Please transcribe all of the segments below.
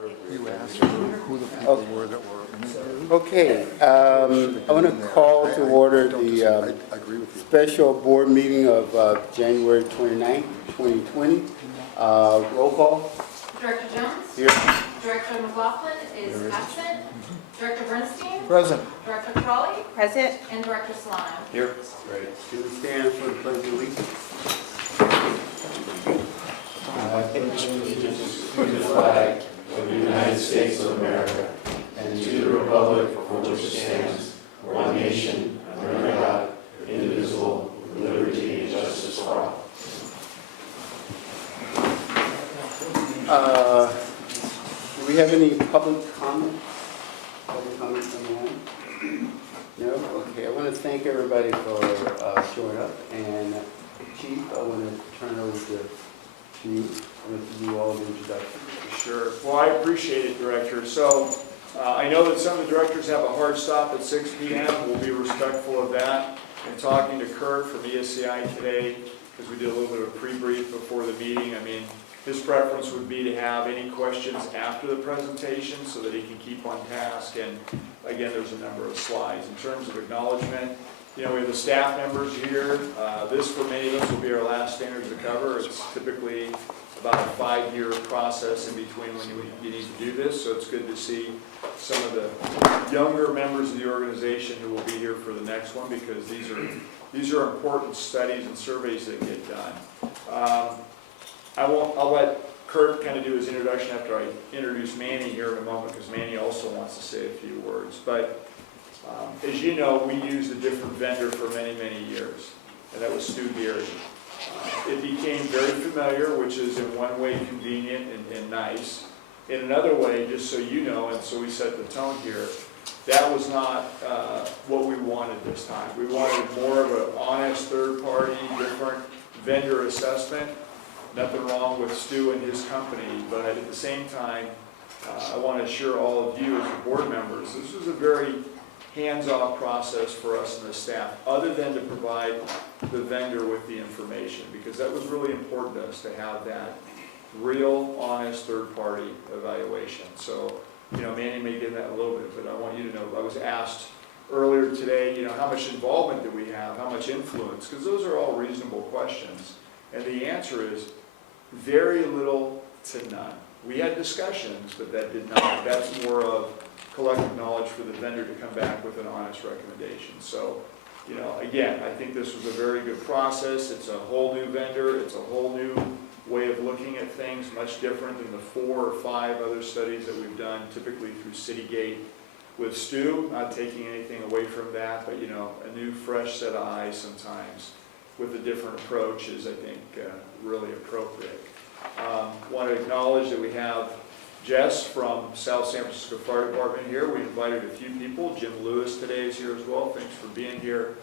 You asked who the people were that were interviewed. Okay, I want to call to order the I agree with you. special board meeting of January 29th, 2020. Roll call. Director Jones? Here. Director McLaughlin is absent. Director Bernstein? Present. Director Crawley? Present. And Director Solano. Here. Great. Can we stand for the pledge of allegiance? I pledge allegiance to the flag of the United States of America and to the republic for which it stands, one nation, under God, indivisible, with liberty and justice for all. Do we have any public comment? Public comment from anyone? No? Okay, I want to thank everybody for showing up. And Chief, I want to turn over to you. I want to do all the introductions. Sure. Well, I appreciate it, Director. So I know that some of the directors have a hard stop at 6 p.m. We'll be respectful of that. And talking to Kurt from ESCI today, because we did a little bit of a pre-brief before the meeting, I mean, his preference would be to have any questions after the presentation so that he can keep on task. And again, there's a number of slides. In terms of acknowledgement, you know, we have the staff members here. This, for many of us, will be our last standards to cover. It's typically about a 5-year process in between when you need to do this. So it's good to see some of the younger members of the organization who will be here for the next one, because these are important studies and surveys that get done. I'll let Kurt kind of do his introduction after I introduce Manny here in a moment, because Manny also wants to say a few words. But as you know, we used a different vendor for many, many years, and that was Stu Geary. It became very familiar, which is in one way convenient and nice. In another way, just so you know, and so we set the tone here, that was not what we wanted this time. We wanted more of an honest third-party, different vendor assessment. Nothing wrong with Stu and his company, but at the same time, I want to assure all of you as the board members, this was a very hands-off process for us and the staff, other than to provide the vendor with the information, because that was really important to us to have that real, honest, third-party evaluation. So, you know, Manny may get that in a little bit, but I want you to know, I was asked earlier today, you know, how much involvement do we have, how much influence, because those are all reasonable questions. And the answer is very little to none. We had discussions, but that did not. That's more of collective knowledge for the vendor to come back with an honest recommendation. So, you know, again, I think this was a very good process. It's a whole new vendor. It's a whole new way of looking at things, much different than the 4 or 5 other studies that we've done, typically through Citygate with Stu. Not taking anything away from that, but, you know, a new, fresh set of eyes sometimes with a different approach is, I think, really appropriate. Want to acknowledge that we have Jess from South San Francisco Fire Department here. We invited a few people. Jim Lewis today is here as well. Thanks for being here.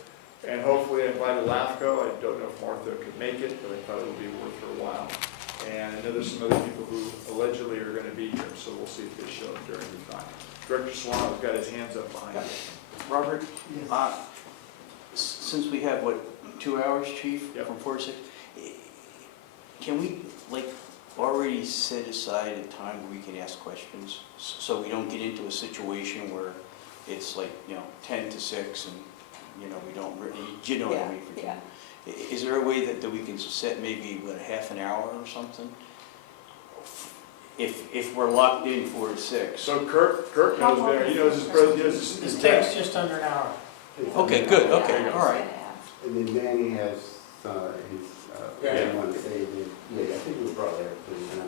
And hopefully I invited LAFCO. I don't know if Martha could make it, but I thought it would be worth her while. And I know there's some other people who allegedly are going to be here, so we'll see if they show up during the time. Director Solano's got his hands up behind him. Robert, since we have, what, 2 hours, Chief, Yep. from 4 to 6, can we, like, already set aside a time where we can ask questions, so we don't get into a situation where it's like, you know, 10 to 6 and, you know, we don't really, you know what I mean? Yeah. Is there a way that we can set maybe, what, half an hour or something? If we're locked in 4 to 6. So Kurt knows better. He knows his president. This takes just under an hour. Okay, good, okay, all right. And then Manny has his, Yeah. want to say, I think we brought that up,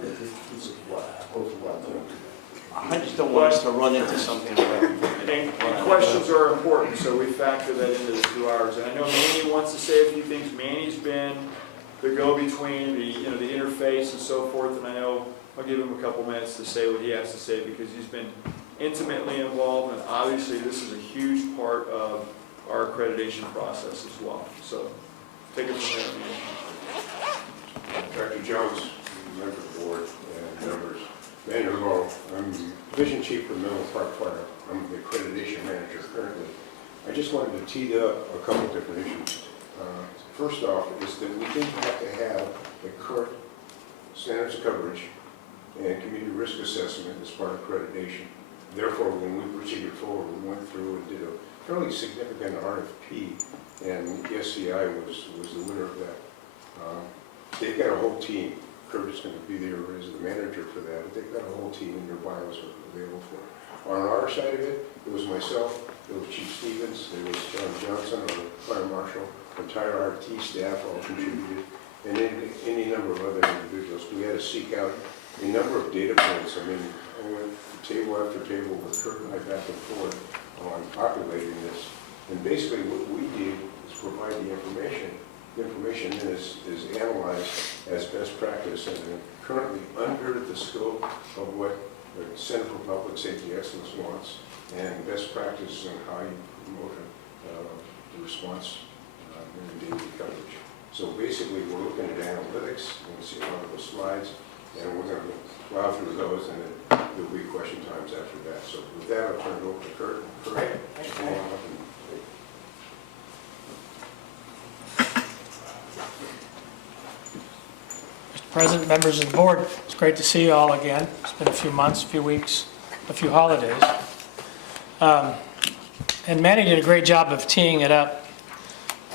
but this is what, I just don't want us to run into something like And questions are important, so we factor that into the 2 hours. And I know Manny wants to say a few things. Manny's been the go-between, the interface and so forth. And I know I'll give him a couple minutes to say what he has to say, because he's been intimately involved, and obviously this is a huge part of our accreditation process as well. So take it from there, Manny. Director Jones, member of the board and members. Manuel Lowe, I'm Division Chief for Menlo Park Fire. I'm the accreditation manager currently. I just wanted to tee up a couple of different issues. First off is that we didn't have to have the current standards of coverage and community risk assessment as part of accreditation. Therefore, when we proceeded forward, we went through and did a fairly significant RFP, and SCI was the winner of that. They've got a whole team. Kurt is going to be there as the manager for that, but they've got a whole team, and their bios are available for it. On our side of it, it was myself, it was Chief Stevens, it was John Johnson, our fire marshal, entire RT staff all contributed, and then any number of other individuals. We had to seek out a number of data points. I mean, I went table after table with Kurt and I back and forth on populating this. And basically what we did is provide the information. The information then is analyzed as best practice and currently under the scope of what the Center for Public Safety Excellence wants and best practices on how you promote the response in daily coverage. So basically we're looking at analytics, and we see a lot of those slides, and we're going to plow through those, and then there'll be question times after that. So with that, I'll turn it over to Kurt. Kurt, come on up and Mr. President, members of the board, it's great to see you all again. It's been a few months, a few weeks, a few holidays. And Manny did a great job of teeing it up.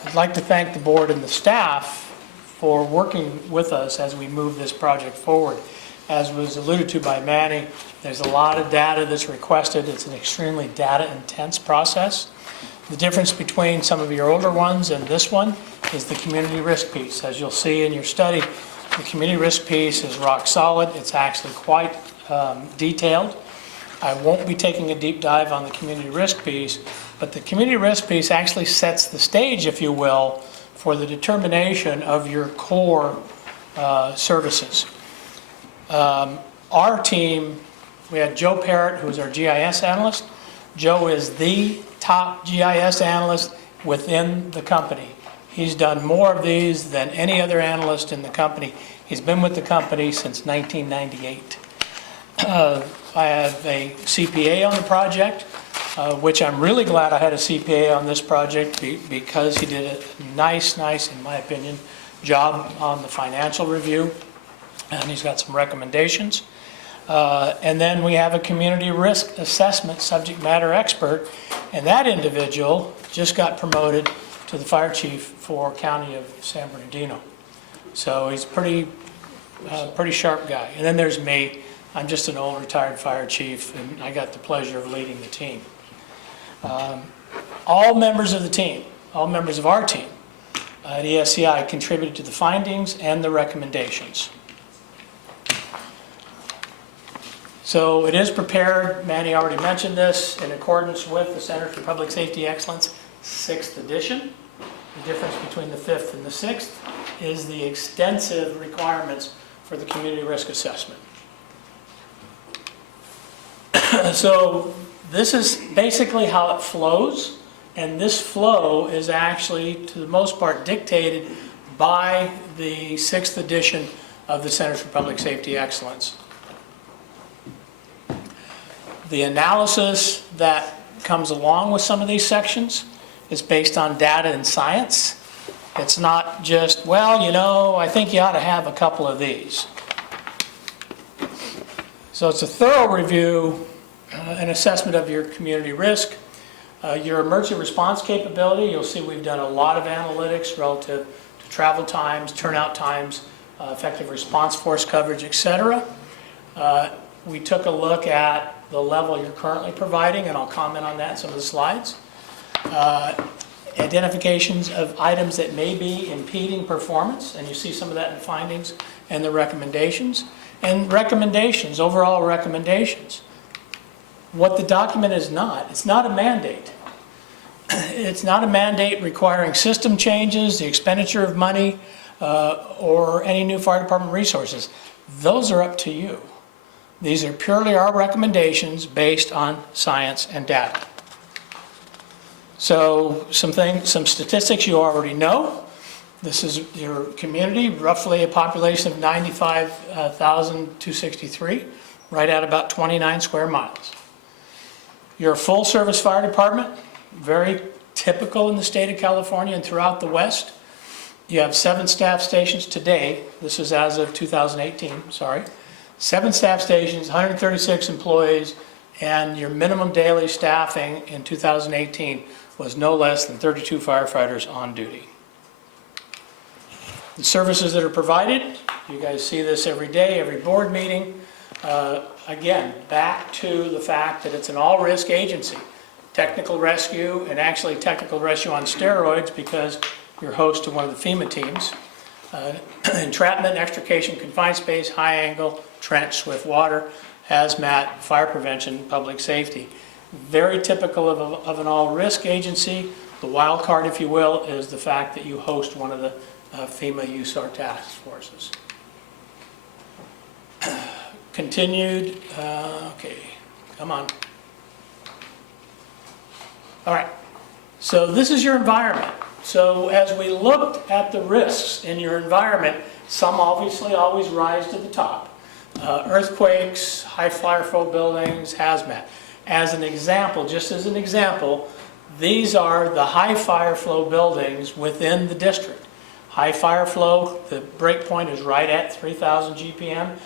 I'd like to thank the board and the staff for working with us as we move this project forward. As was alluded to by Manny, there's a lot of data that's requested. It's an extremely data-intense process. The difference between some of your older ones and this one is the community risk piece. As you'll see in your study, the community risk piece is rock solid. It's actually quite detailed. I won't be taking a deep dive on the community risk piece, but the community risk piece actually sets the stage, if you will, for the determination of your core services. Our team, we had Joe Parrott, who is our GIS analyst. Joe is the top GIS analyst within the company. He's done more of these than any other analyst in the company. He's been with the company since 1998. I have a CPA on the project, which I'm really glad I had a CPA on this project because he did a nice, in my opinion, job on the financial review, and he's got some recommendations. And then we have a community risk assessment subject matter expert, and that individual just got promoted to the fire chief for County of San Bernardino. So he's pretty sharp guy. And then there's me. I'm just an old retired fire chief, and I got the pleasure of leading the team. All members of the team, all members of our team at ESCI contributed to the findings and the recommendations. So it is prepared, Manny already mentioned this, in accordance with the Center for Public Safety Excellence 6th edition. The difference between the 5th and the 6th is the extensive requirements for the community risk assessment. So this is basically how it flows, and this flow is actually, to the most part, dictated by the 6th edition of the Center for Public Safety Excellence. The analysis that comes along with some of these sections is based on data and science. It's not just, well, you know, I think you ought to have a couple of these. So it's a thorough review, an assessment of your community risk, your emergency response capability. You'll see we've done a lot of analytics relative to travel times, turnout times, effective response force coverage, etc. We took a look at the level you're currently providing, and I'll comment on that in some of the slides. Identifications of items that may be impeding performance, and you see some of that in the findings and the recommendations. And recommendations, overall recommendations. What the document is not, it's not a mandate. It's not a mandate requiring system changes, the expenditure of money, or any new fire department resources. Those are up to you. These are purely our recommendations based on science and data. So some statistics you already know. This is your community, roughly a population of 95,263, right at about 29 square miles. You're a full service fire department, very typical in the state of California and throughout the West. You have 7 staff stations today. This is as of 2018, sorry. 7 staff stations, 136 employees, and your minimum daily staffing in 2018 was no less than 32 firefighters on duty. The services that are provided, you guys see this every day, every board meeting. Again, back to the fact that it's an all-risk agency. Technical rescue, and actually technical rescue on steroids because you're host to one of the FEMA teams. Entrapment, extrication, confined space, high angle, trench, swift water, hazmat, fire prevention, public safety. Very typical of an all-risk agency. The wild card, if you will, is the fact that you host one of the FEMA USAR task forces. Continued, okay, come on. All right, so this is your environment. So as we looked at the risks in your environment, some obviously always rise to the top. Earthquakes, high fire flow buildings, hazmat. As an example, just as an example, these are the high fire flow buildings within the district. High fire flow, the break point is right at 3,000 GPM.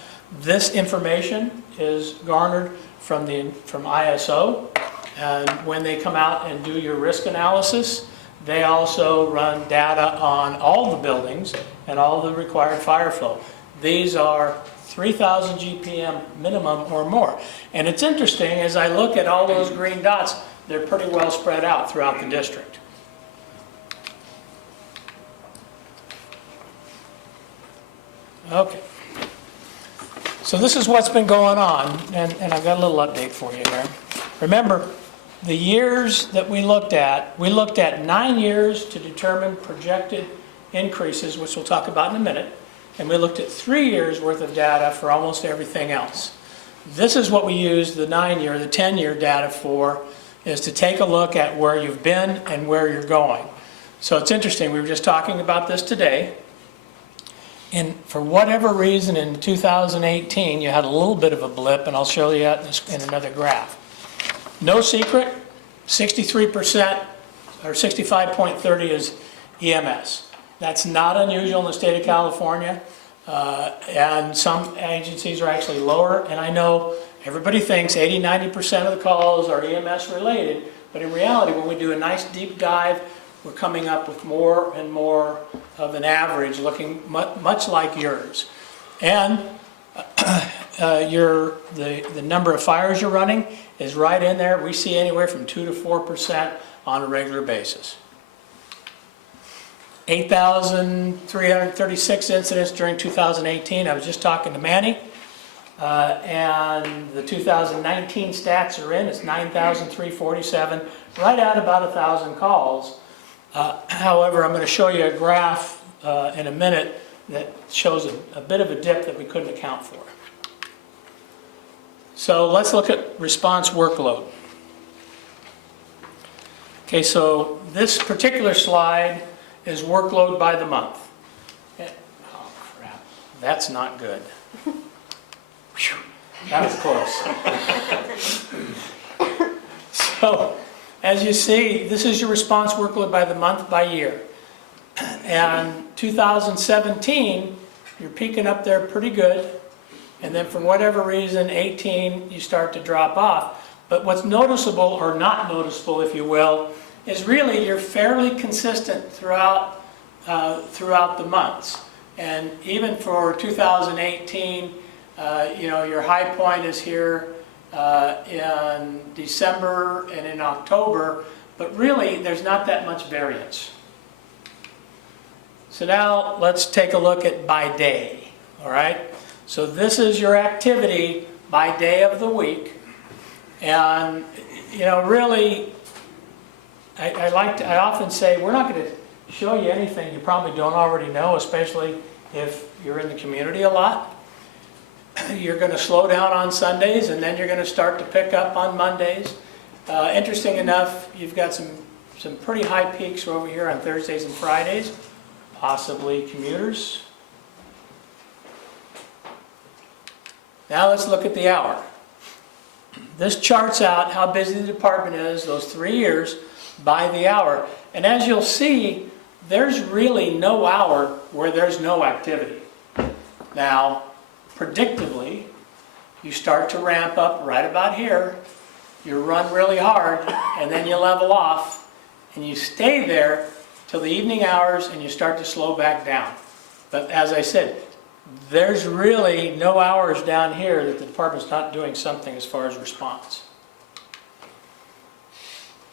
This information is garnered from ISO, and when they come out and do your risk analysis, they also run data on all the buildings and all the required fire flow. These are 3,000 GPM minimum or more. And it's interesting, as I look at all those green dots, they're pretty well spread out throughout the district. Okay. So this is what's been going on, and I've got a little update for you here. Remember, the years that we looked at 9 years to determine projected increases, which we'll talk about in a minute, and we looked at 3 years worth of data for almost everything else. This is what we use the 9-year, the 10-year data for, is to take a look at where you've been and where you're going. So it's interesting, we were just talking about this today. And for whatever reason in 2018, you had a little bit of a blip, and I'll show you that in another graph. No secret, 63% or 65.30 is EMS. That's not unusual in the state of California, and some agencies are actually lower. And I know everybody thinks 80–90% of the calls are EMS related, but in reality, when we do a nice deep dive, we're coming up with more and more of an average looking much like yours. And the number of fires you're running is right in there. We see anywhere from 2 to 4% on a regular basis. 8,336 incidents during 2018. I was just talking to Manny. And the 2019 stats are in. It's 9,347, right at about 1,000 calls. However, I'm going to show you a graph in a minute that shows a bit of a dip that we couldn't account for. So let's look at response workload. Okay, so this particular slide is workload by the month. Oh crap, that's not good. Whew, that was close. So, as you see, this is your response workload by the month by year. And 2017, you're peaking up there pretty good. And then for whatever reason, 18, you start to drop off. But what's noticeable, or not noticeable, if you will, is really you're fairly consistent throughout the months. And even for 2018, your high point is here in December and in October, but really there's not that much variance. So now let's take a look at by day, all right? So this is your activity by day of the week. And, really, I often say we're not going to show you anything you probably don't already know, especially if you're in the community a lot. You're going to slow down on Sundays, and then you're going to start to pick up on Mondays. Interesting enough, you've got some pretty high peaks over here on Thursdays and Fridays, possibly commuters. Now let's look at the hour. This charts out how busy the department is those 3 years by the hour. And as you'll see, there's really no hour where there's no activity. Now, predictably, you start to ramp up right about here, you run really hard, and then you level off, and you stay there till the evening hours, and you start to slow back down. But as I said, there's really no hours down here that the department's not doing something as far as response.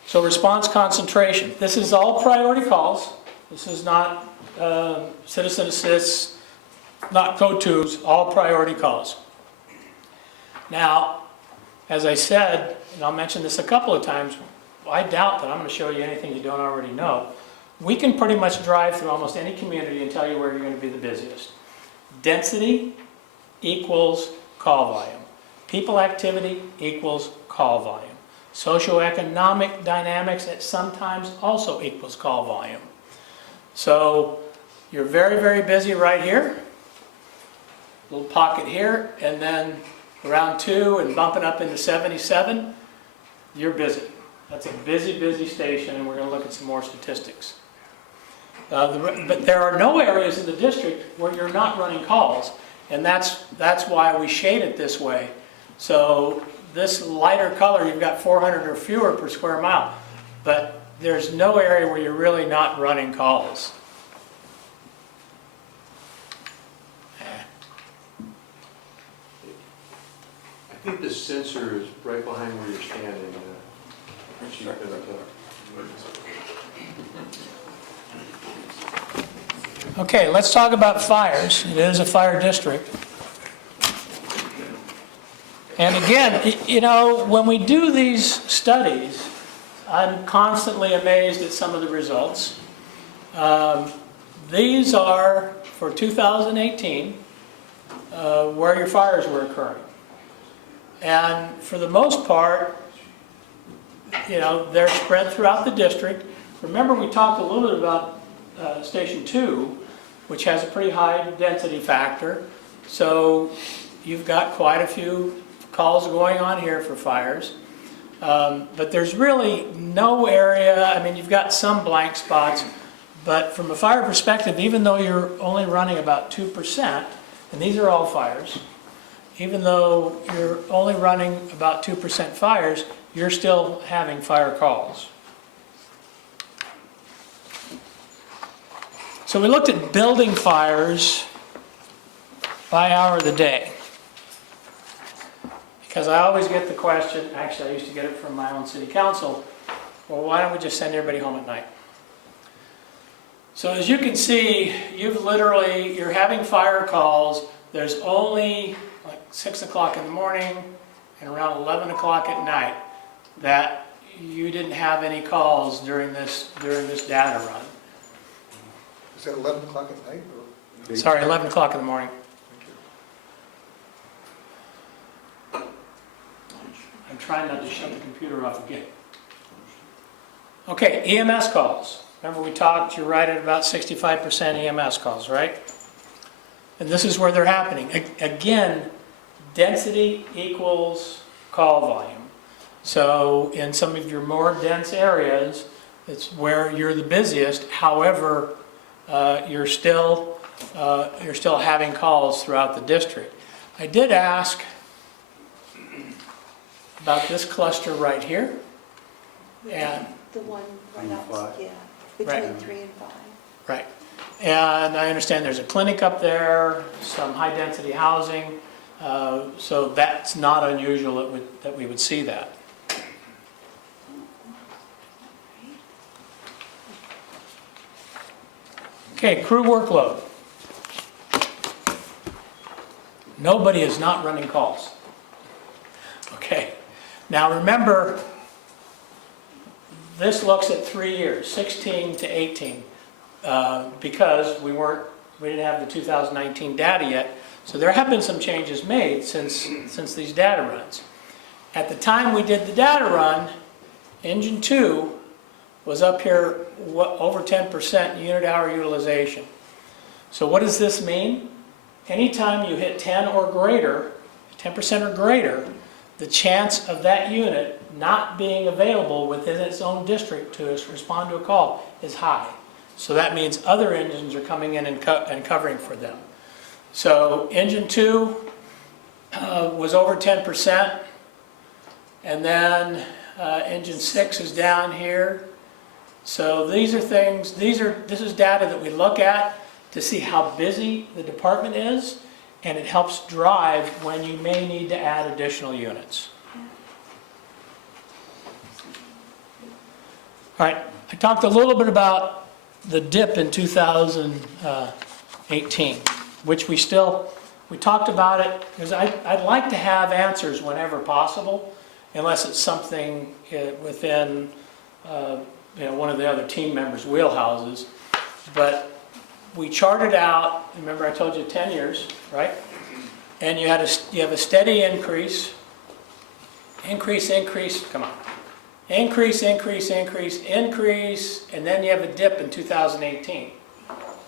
So response concentration. This is all priority calls. This is not citizen assists, not code twos, all priority calls. Now, as I said, and I'll mention this a couple of times, I doubt that I'm going to show you anything you don't already know. We can pretty much drive through almost any community and tell you where you're going to be the busiest. Density equals call volume. People activity equals call volume. Socioeconomic dynamics, it sometimes also equals call volume. So you're very, very busy right here, little pocket here, and then around 2 and bumping up into 77, you're busy. That's a busy, busy station, and we're going to look at some more statistics. But there are no areas in the district where you're not running calls, and that's why we shade it this way. So this lighter color, you've got 400 or fewer per square mile, but there's no area where you're really not running calls. I think the sensor is right behind where you're standing. Chief, Okay, let's talk about fires. It is a fire district. And again, you know, when we do these studies, I'm constantly amazed at some of the results. These are for 2018, where your fires were occurring. And for the most part, you know, they're spread throughout the district. Remember, we talked a little bit about Station 2, which has a pretty high density factor. So you've got quite a few calls going on here for fires. But there's really no area, I mean, you've got some blank spots, but from a fire perspective, even though you're only running about 2%, and these are all fires, even though you're only running about 2% fires, you're still having fire calls. So we looked at building fires by hour of the day. Because I always get the question, actually I used to get it from my own city council, well, why don't we just send everybody home at night? So as you can see, you're having fire calls. There's only like 6 o'clock in the morning and around 11 o'clock at night that you didn't have any calls during this data run. Is that 11 o'clock at night? Or? Sorry, 11 o'clock in the morning. I'm trying not to shut the computer off again. Okay, EMS calls. Remember we talked, you're right at about 65% EMS calls, right? And this is where they're happening. Again, density equals call volume. So in some of your more dense areas, it's where you're the busiest. However, you're still having calls throughout the district. I did ask about this cluster right here, and The one right outside, yeah, Right. between 3 and 5. right, and I understand there's a clinic up there, some high-density housing, so that's not unusual that we would see that. Okay, crew workload. Nobody is not running calls. Okay, now remember, this looks at 3 years, 16 to 18, because we didn't have the 2019 data yet. So there have been some changes made since these data runs. At the time we did the data run, engine 2 was up here over 10% unit hour utilization. So what does this mean? Anytime you hit 10 or greater, 10% or greater, the chance of that unit not being available within its own district to respond to a call is high. So that means other engines are coming in and covering for them. So engine 2 was over 10%. And then engine 6 is down here. So these are things, this is data that we look at to see how busy the department is, and it helps drive when you may need to add additional units. All right, I talked a little bit about the dip in 2018, which we talked about it, because I'd like to have answers whenever possible, unless it's something within one of the other team members' wheelhouses. But we charted out, remember I told you 10 years, right? And you have a steady increase, increase, come on. Increase, and then you have a dip in 2018.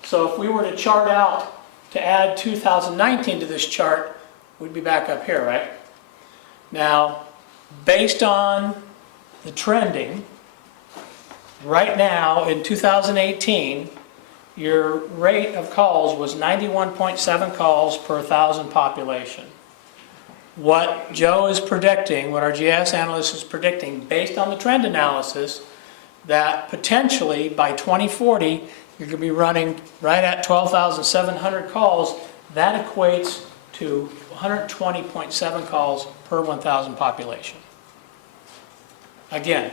So if we were to chart out to add 2019 to this chart, we'd be back up here, right? Now, based on the trending, right now in 2018, your rate of calls was 91.7 calls per 1,000 population. What Joe is predicting, what our GIS analyst is predicting, based on the trend analysis, that potentially by 2040, you're going to be running right at 12,700 calls. That equates to 120.7 calls per 1,000 population. Again,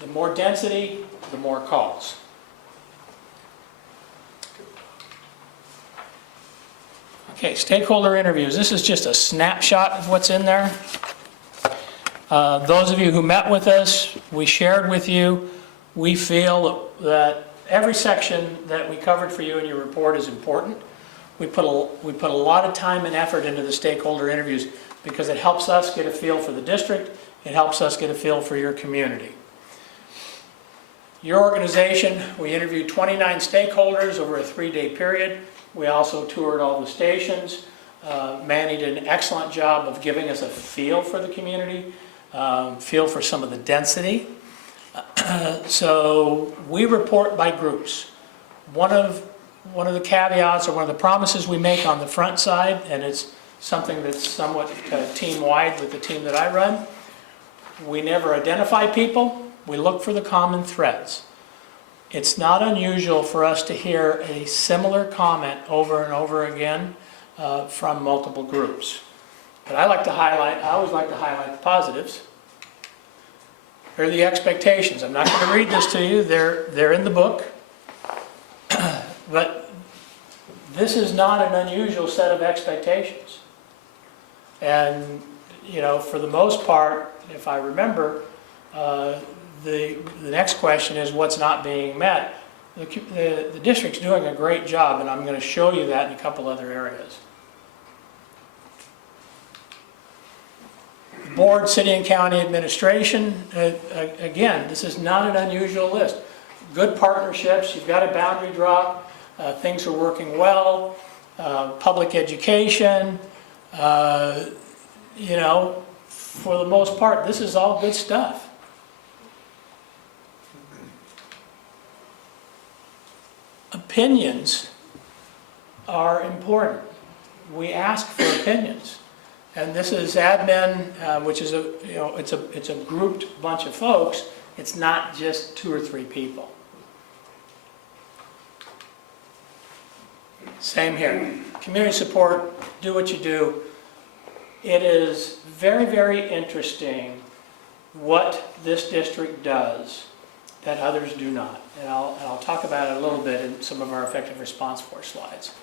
the more density, the more calls. Okay, stakeholder interviews. This is just a snapshot of what's in there. Those of you who met with us, we shared with you, we feel that every section that we covered for you in your report is important. We put a lot of time and effort into the stakeholder interviews because it helps us get a feel for the district, it helps us get a feel for your community. Your organization, we interviewed 29 stakeholders over a 3-day period. We also toured all the stations. Manny did an excellent job of giving us a feel for the community, feel for some of the density. So we report by groups. One of the caveats or one of the promises we make on the front side, and it's something that's somewhat team-wide with the team that I run, we never identify people, we look for the common threads. It's not unusual for us to hear a similar comment over and over again from multiple groups. But I always like to highlight the positives. Here are the expectations. I'm not going to read this to you, they're in the book. But this is not an unusual set of expectations. And, for the most part, if I remember, the next question is what's not being met. The district's doing a great job, and I'm going to show you that in a couple other areas. Board, city and county administration, again, this is not an unusual list. Good partnerships, you've got a boundary drop, things are working well, public education, for the most part, this is all good stuff. Opinions are important. We ask for opinions. And this is admin, which is it's a grouped bunch of folks. It's not just 2 or 3 people. Same here. Community support, do what you do. It is very, very interesting what this district does that others do not. And I'll talk about it a little bit in some of our effective response force slides.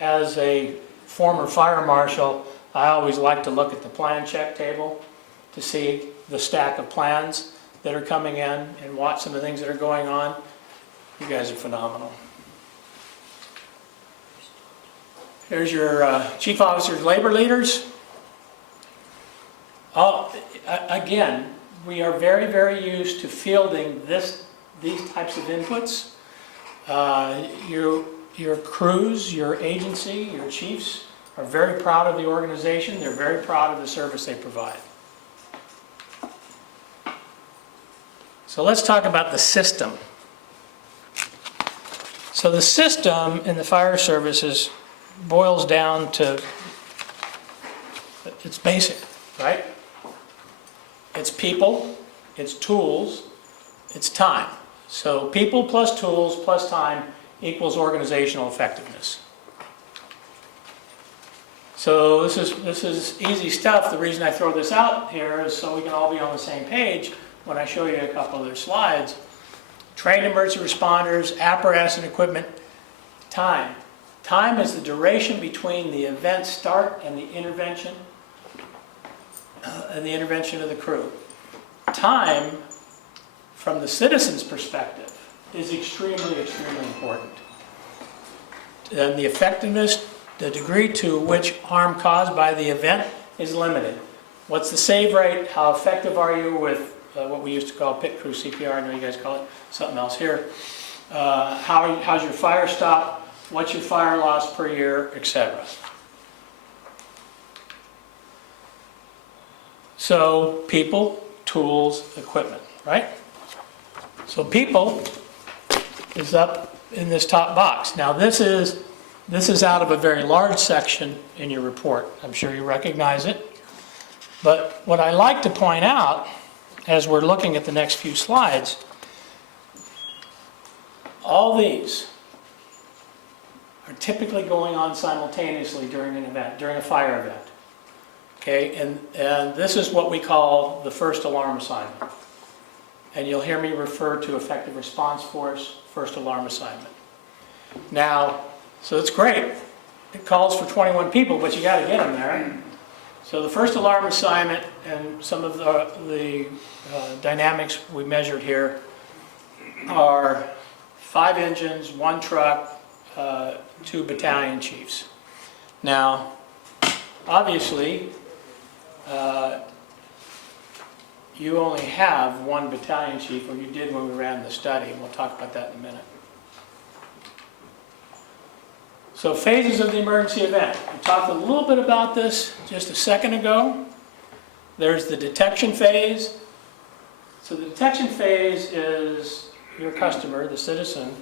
As a former fire marshal, I always like to look at the plan check table to see the stack of plans that are coming in and watch some of the things that are going on. You guys are phenomenal. Here's your chief officers, labor leaders. Again, we are very, very used to fielding these types of inputs. Your crews, your agency, your chiefs are very proud of the organization. They're very proud of the service they provide. So let's talk about the system. So the system in the fire service is boils down to, it's basic, right? It's people, it's tools, it's time. So people plus tools plus time equals organizational effectiveness. So this is easy stuff. The reason I throw this out here is so we can all be on the same page when I show you a couple of their slides. Trained emergency responders, apparatus and equipment, time. Time is the duration between the event start and the intervention of the crew. Time, from the citizen's perspective, is extremely, extremely important. And the effectiveness, the degree to which harm caused by the event is limited. What's the save rate? How effective are you with what we used to call pit crew CPR? I know you guys call it something else here. How's your fire stop? What's your fire loss per year, etc. So people, tools, equipment, right? So people is up in this top box. Now this is out of a very large section in your report. I'm sure you recognize it. But what I like to point out, as we're looking at the next few slides, all these are typically going on simultaneously during an event, during a fire event. Okay, and this is what we call the first alarm assignment. And you'll hear me refer to effective response force, first alarm assignment. Now, so it's great. It calls for 21 people, but you got to get them there. So the first alarm assignment and some of the dynamics we measured here are 5 engines, 1 truck, 2 battalion chiefs. Now, obviously, you only have 1 battalion chief, or you did when we ran the study, and we'll talk about that in a minute. So phases of the emergency event. We talked a little bit about this just a second ago. There's the detection phase. So the detection phase is your customer, the citizen,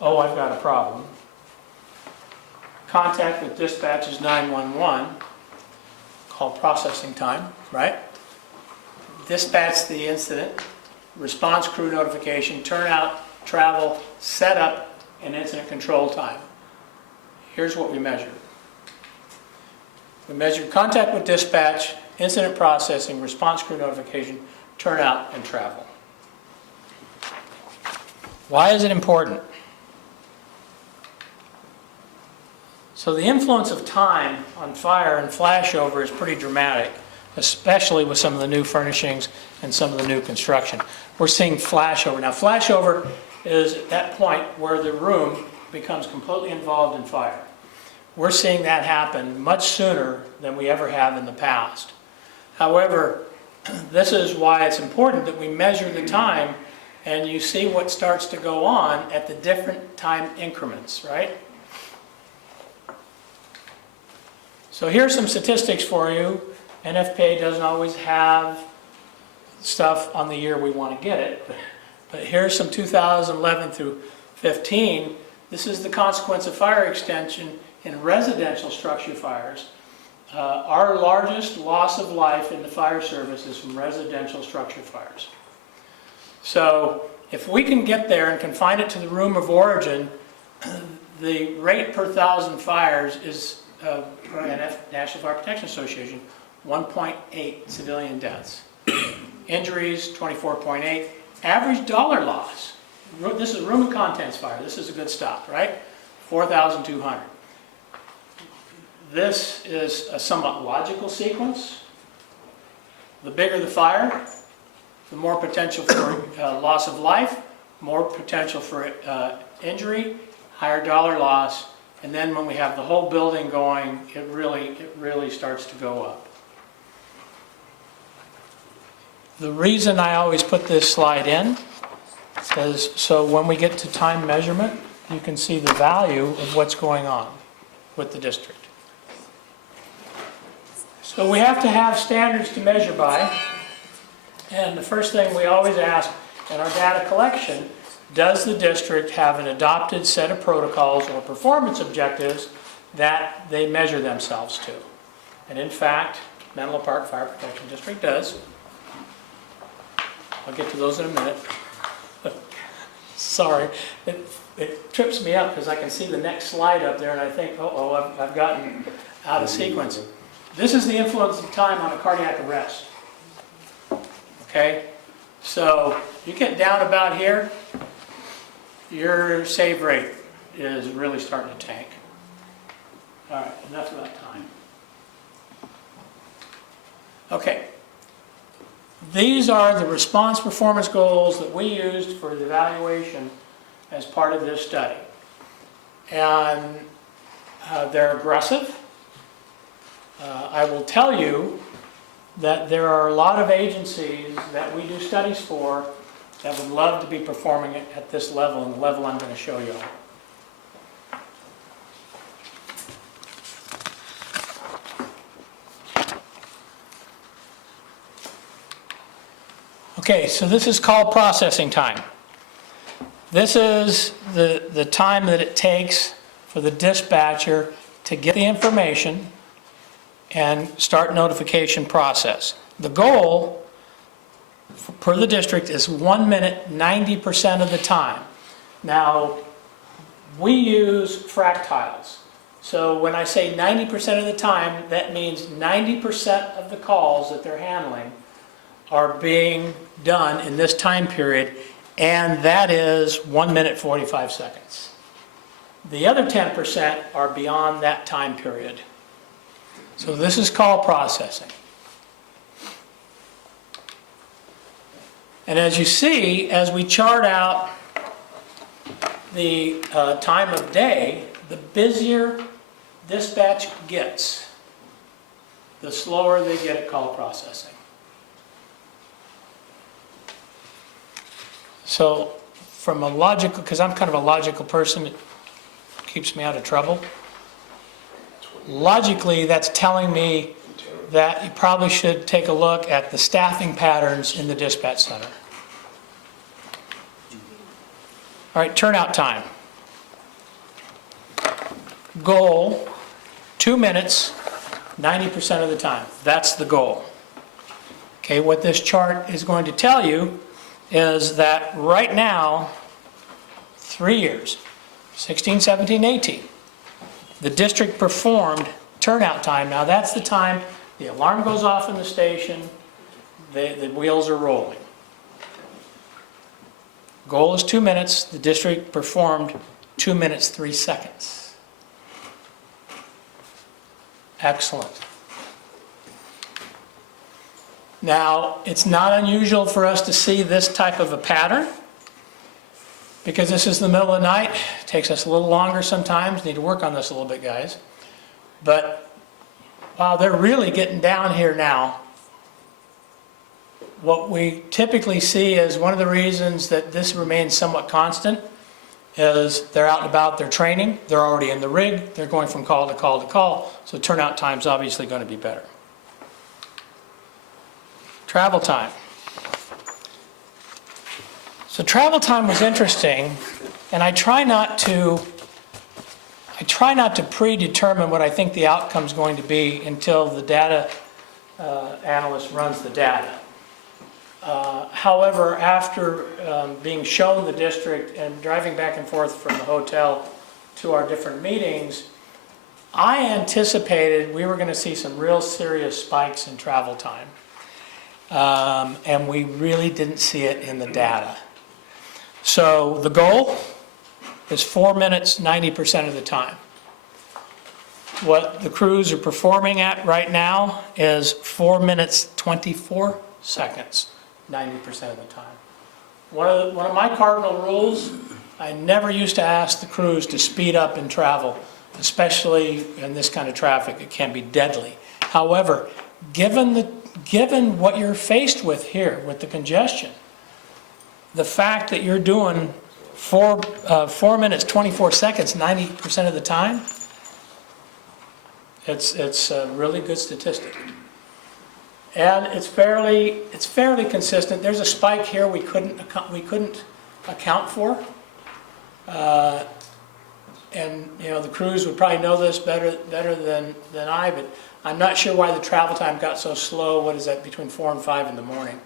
oh, I've got a problem. Contact with dispatch is 911, called processing time, right? Dispatch the incident, response crew notification, turnout, travel, setup, and incident control time. Here's what we measured. We measured contact with dispatch, incident processing, response crew notification, turnout, and travel. Why is it important? So the influence of time on fire and flashover is pretty dramatic, especially with some of the new furnishings and some of the new construction. We're seeing flashover. Now flashover is at that point where the room becomes completely involved in fire. We're seeing that happen much sooner than we ever have in the past. However, this is why it's important that we measure the time and you see what starts to go on at the different time increments, right? So here's some statistics for you. NFPA doesn't always have stuff on the year we want to get it, but here's some 2011 through 15. This is the consequence of fire extension in residential structure fires. Our largest loss of life in the fire service is from residential structure fires. So if we can get there and confine it to the room of origin, the rate per 1,000 fires is, per National Fire Protection Association, 1.8 civilian deaths. Injuries, 24.8. Average dollar loss. This is room and contents fire. This is a good stop, right? 4,200. This is a somewhat logical sequence. The bigger the fire, the more potential for loss of life, more potential for injury, higher dollar loss, and then when we have the whole building going, it really starts to go up. The reason I always put this slide in is so when we get to time measurement, you can see the value of what's going on with the district. So we have to have standards to measure by, and the first thing we always ask in our data collection, does the district have an adopted set of protocols or performance objectives that they measure themselves to. And in fact, Menlo Park Fire Protection District does. I'll get to those in a minute. Sorry, it trips me up because I can see the next slide up there and I think, I've gotten out of sequence. This is the influence of time on a cardiac arrest. Okay, so you get down about here, your save rate is really starting to tank. All right, enough about time. Okay. These are the response performance goals that we used for the evaluation as part of this study. And they're aggressive. I will tell you that there are a lot of agencies that we do studies for that would love to be performing it at this level and the level I'm going to show you. Okay, so this is called processing time. This is the time that it takes for the dispatcher to get the information and start notification process. The goal per the district is 1 minute, 90% of the time. Now, we use fractiles. So when I say 90% of the time, that means 90% of the calls that they're handling are being done in this time period, and that is 1 minute 45 seconds. The other 10% are beyond that time period. So this is called processing. And as you see, as we chart out the time of day, the busier dispatch gets, the slower they get at call processing. So from a logical, because I'm kind of a logical person, it keeps me out of trouble. Logically, that's telling me that you probably should take a look at the staffing patterns in the dispatch center. All right, turnout time. Goal, 2 minutes, 90% of the time. That's the goal. Okay, what this chart is going to tell you is that right now, 3 years, 16, 17, 18, the district performed turnout time. Now that's the time the alarm goes off in the station, the wheels are rolling. Goal is 2 minutes, the district performed 2 minutes, 3 seconds. Excellent. Now, it's not unusual for us to see this type of a pattern because this is the middle of the night. It takes us a little longer sometimes. Need to work on this a little bit, guys. But wow, they're really getting down here now. What we typically see is one of the reasons that this remains somewhat constant is they're out and about, they're training, they're already in the rig, they're going from call to call to call, so turnout time's obviously going to be better. Travel time. So travel time was interesting, and I try not to predetermine what I think the outcome's going to be until the data analyst runs the data. However, after being shown the district and driving back and forth from the hotel to our different meetings, I anticipated we were going to see some real serious spikes in travel time. And we really didn't see it in the data. So the goal is 4 minutes, 90% of the time. What the crews are performing at right now is 4 minutes, 24 seconds, 90% of the time. One of my cardinal rules, I never used to ask the crews to speed up in travel, especially in this kind of traffic. It can be deadly. However, given what you're faced with here, with the congestion, the fact that you're doing 4 minutes, 24 seconds, 90% of the time, it's a really good statistic. And it's fairly consistent. There's a spike here we couldn't account for. And you know, the crews would probably know this better than I, but I'm not sure why the travel time got so slow. What is that, between 4 and 5 in the morning?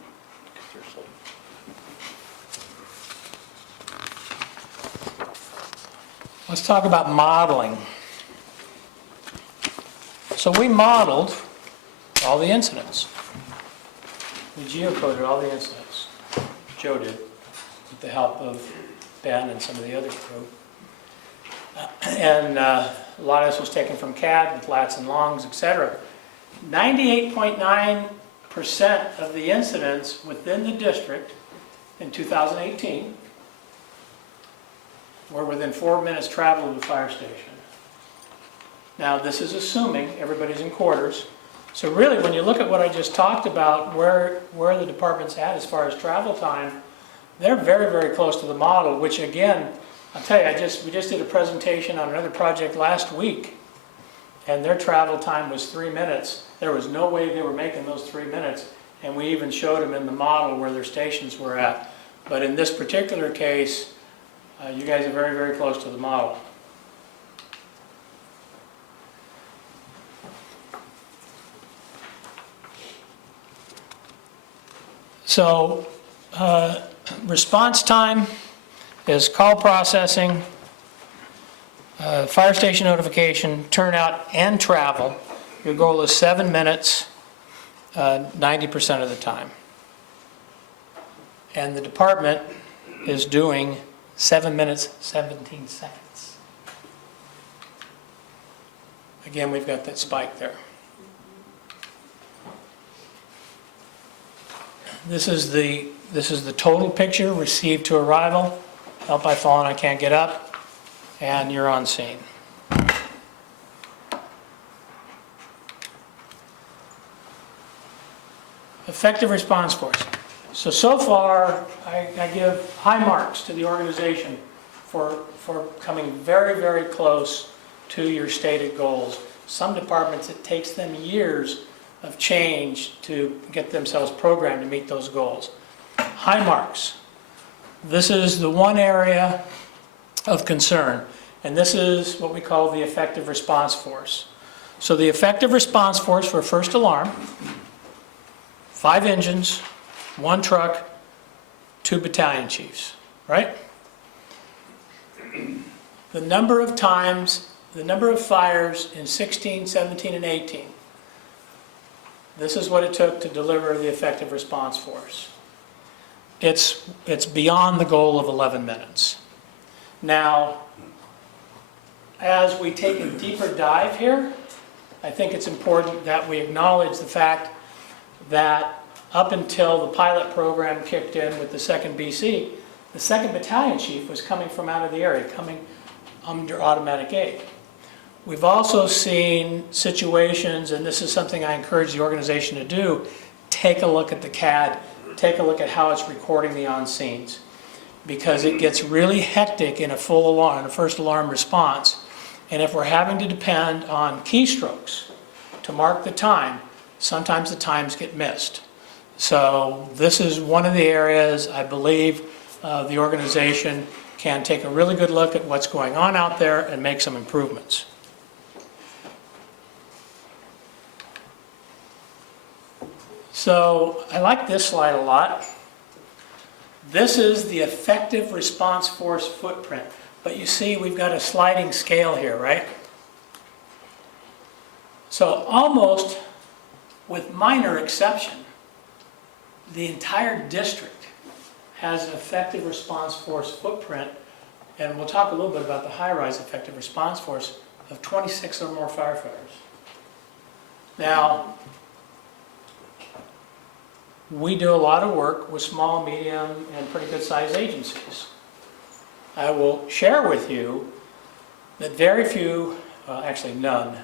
Let's talk about modeling. So we modeled all the incidents. We geocoded all the incidents. Joe did, with the help of Ben and some of the other crew. And a lot of this was taken from CAD with lats and longs, etc. 98.9% of the incidents within the district in 2018 were within 4 minutes travel to the fire station. Now, this is assuming everybody's in quarters. So really, when you look at what I just talked about, where the department's at as far as travel time, they're very, very close to the model, which again, I'll tell you, we just did a presentation on another project last week, and their travel time was 3 minutes. There was no way they were making those 3 minutes, and we even showed them in the model where their stations were at. But in this particular case, you guys are very, very close to the model. So, response time is call processing, fire station notification, turnout, and travel. Your goal is 7 minutes, 90% of the time. And the department is doing 7 minutes, 17 seconds. Again, we've got that spike there. This is the total picture, received to arrival. Help by falling, I can't get up. And you're on scene. Effective response force. So far, I give high marks to the organization for coming very, very close to your stated goals. Some departments, it takes them years of change to get themselves programmed to meet those goals. High marks. This is the one area of concern, and this is what we call the effective response force. So the effective response force for first alarm, 5 engines, 1 truck, 2 battalion chiefs, right? The number of times, the number of fires in 16, 17, and 18. This is what it took to deliver the effective response force. It's beyond the goal of 11 minutes. Now, as we take a deeper dive here, I think it's important that we acknowledge the fact that up until the pilot program kicked in with the 2nd BC, the 2nd Battalion Chief was coming from out of the area, coming under automatic aid. We've also seen situations, and this is something I encourage the organization to do, take a look at the CAD, take a look at how it's recording the on-scenes. Because it gets really hectic in a full alarm, a first alarm response. And if we're having to depend on keystrokes to mark the time, sometimes the times get missed. So this is one of the areas I believe the organization can take a really good look at what's going on out there and make some improvements. So I like this slide a lot. This is the effective response force footprint. But you see we've got a sliding scale here, right? So almost, with minor exception, the entire district has an effective response force footprint, and we'll talk a little bit about the high-rise effective response force of 26 or more firefighters. Now, we do a lot of work with small, medium, and pretty good-sized agencies. I will share with you that very few, actually none,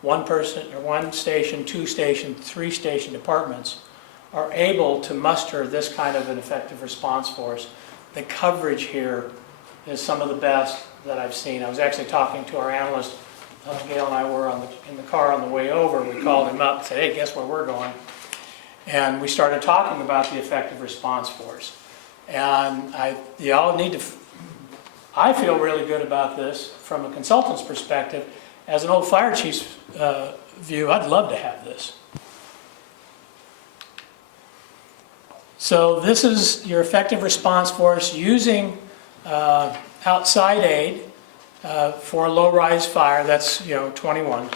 1 person or 1 station, 2 station, 3 station departments are able to muster this kind of an effective response force. The coverage here is some of the best that I've seen. I was actually talking to our analyst, Gail and I were in the car on the way over. We called him up and said, hey, guess where we're going? And we started talking about the effective response force. And y'all need to I feel really good about this from a consultant's perspective. As an old fire chief's view, I'd love to have this. So this is your effective response force using outside aid for a low-rise fire. That's 21.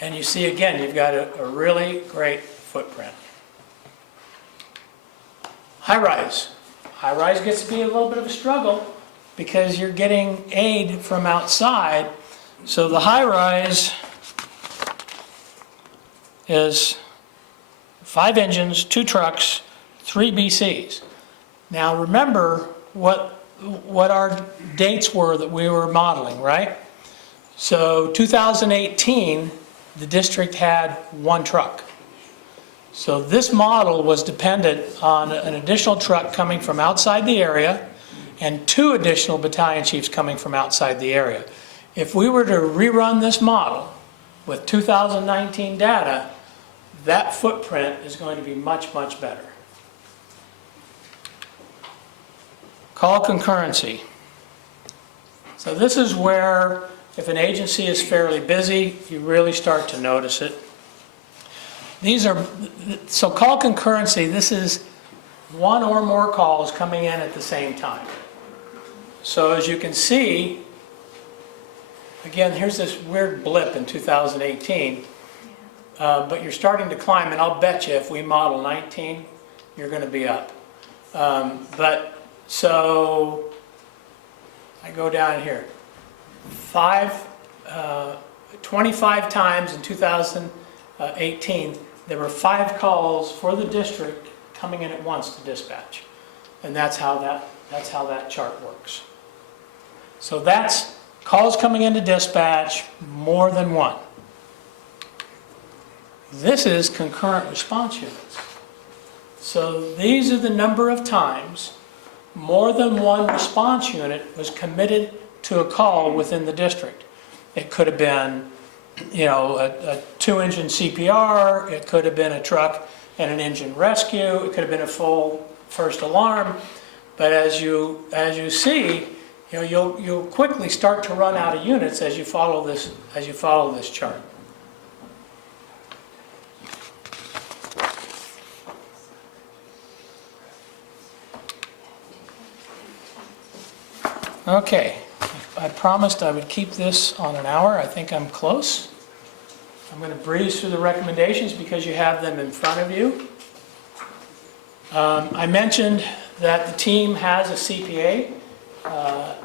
And you see again, you've got a really great footprint. High-rise. High-rise gets to be a little bit of a struggle because you're getting aid from outside. So the high-rise is 5 engines, 2 trucks, 3 BCs. Now remember what our dates were that we were modeling, right? So 2018, the district had 1 truck. So this model was dependent on an additional truck coming from outside the area and 2 additional battalion chiefs coming from outside the area. If we were to rerun this model with 2019 data, that footprint is going to be much, much better. Call concurrency. So this is where, if an agency is fairly busy, you really start to notice it. So call concurrency, this is 1 or more calls coming in at the same time. So as you can see, again, here's this weird blip in 2018, but you're starting to climb, and I'll bet you if we model 19, you're going to be up. So I go down here, 25 times in 2018, there were 5 calls for the district coming in at once to dispatch. And that's how that chart works. So that's calls coming into dispatch, more than 1. This is concurrent response units. So these are the number of times more than 1 response unit was committed to a call within the district. It could have been, a 2-engine CPR, it could have been a truck and an engine rescue, it could have been a full first alarm. But as you see, you'll quickly start to run out of units as you follow this chart. Okay, I promised I would keep this on an hour. I think I'm close. I'm going to breeze through the recommendations because you have them in front of you. I mentioned that the team has a CPA.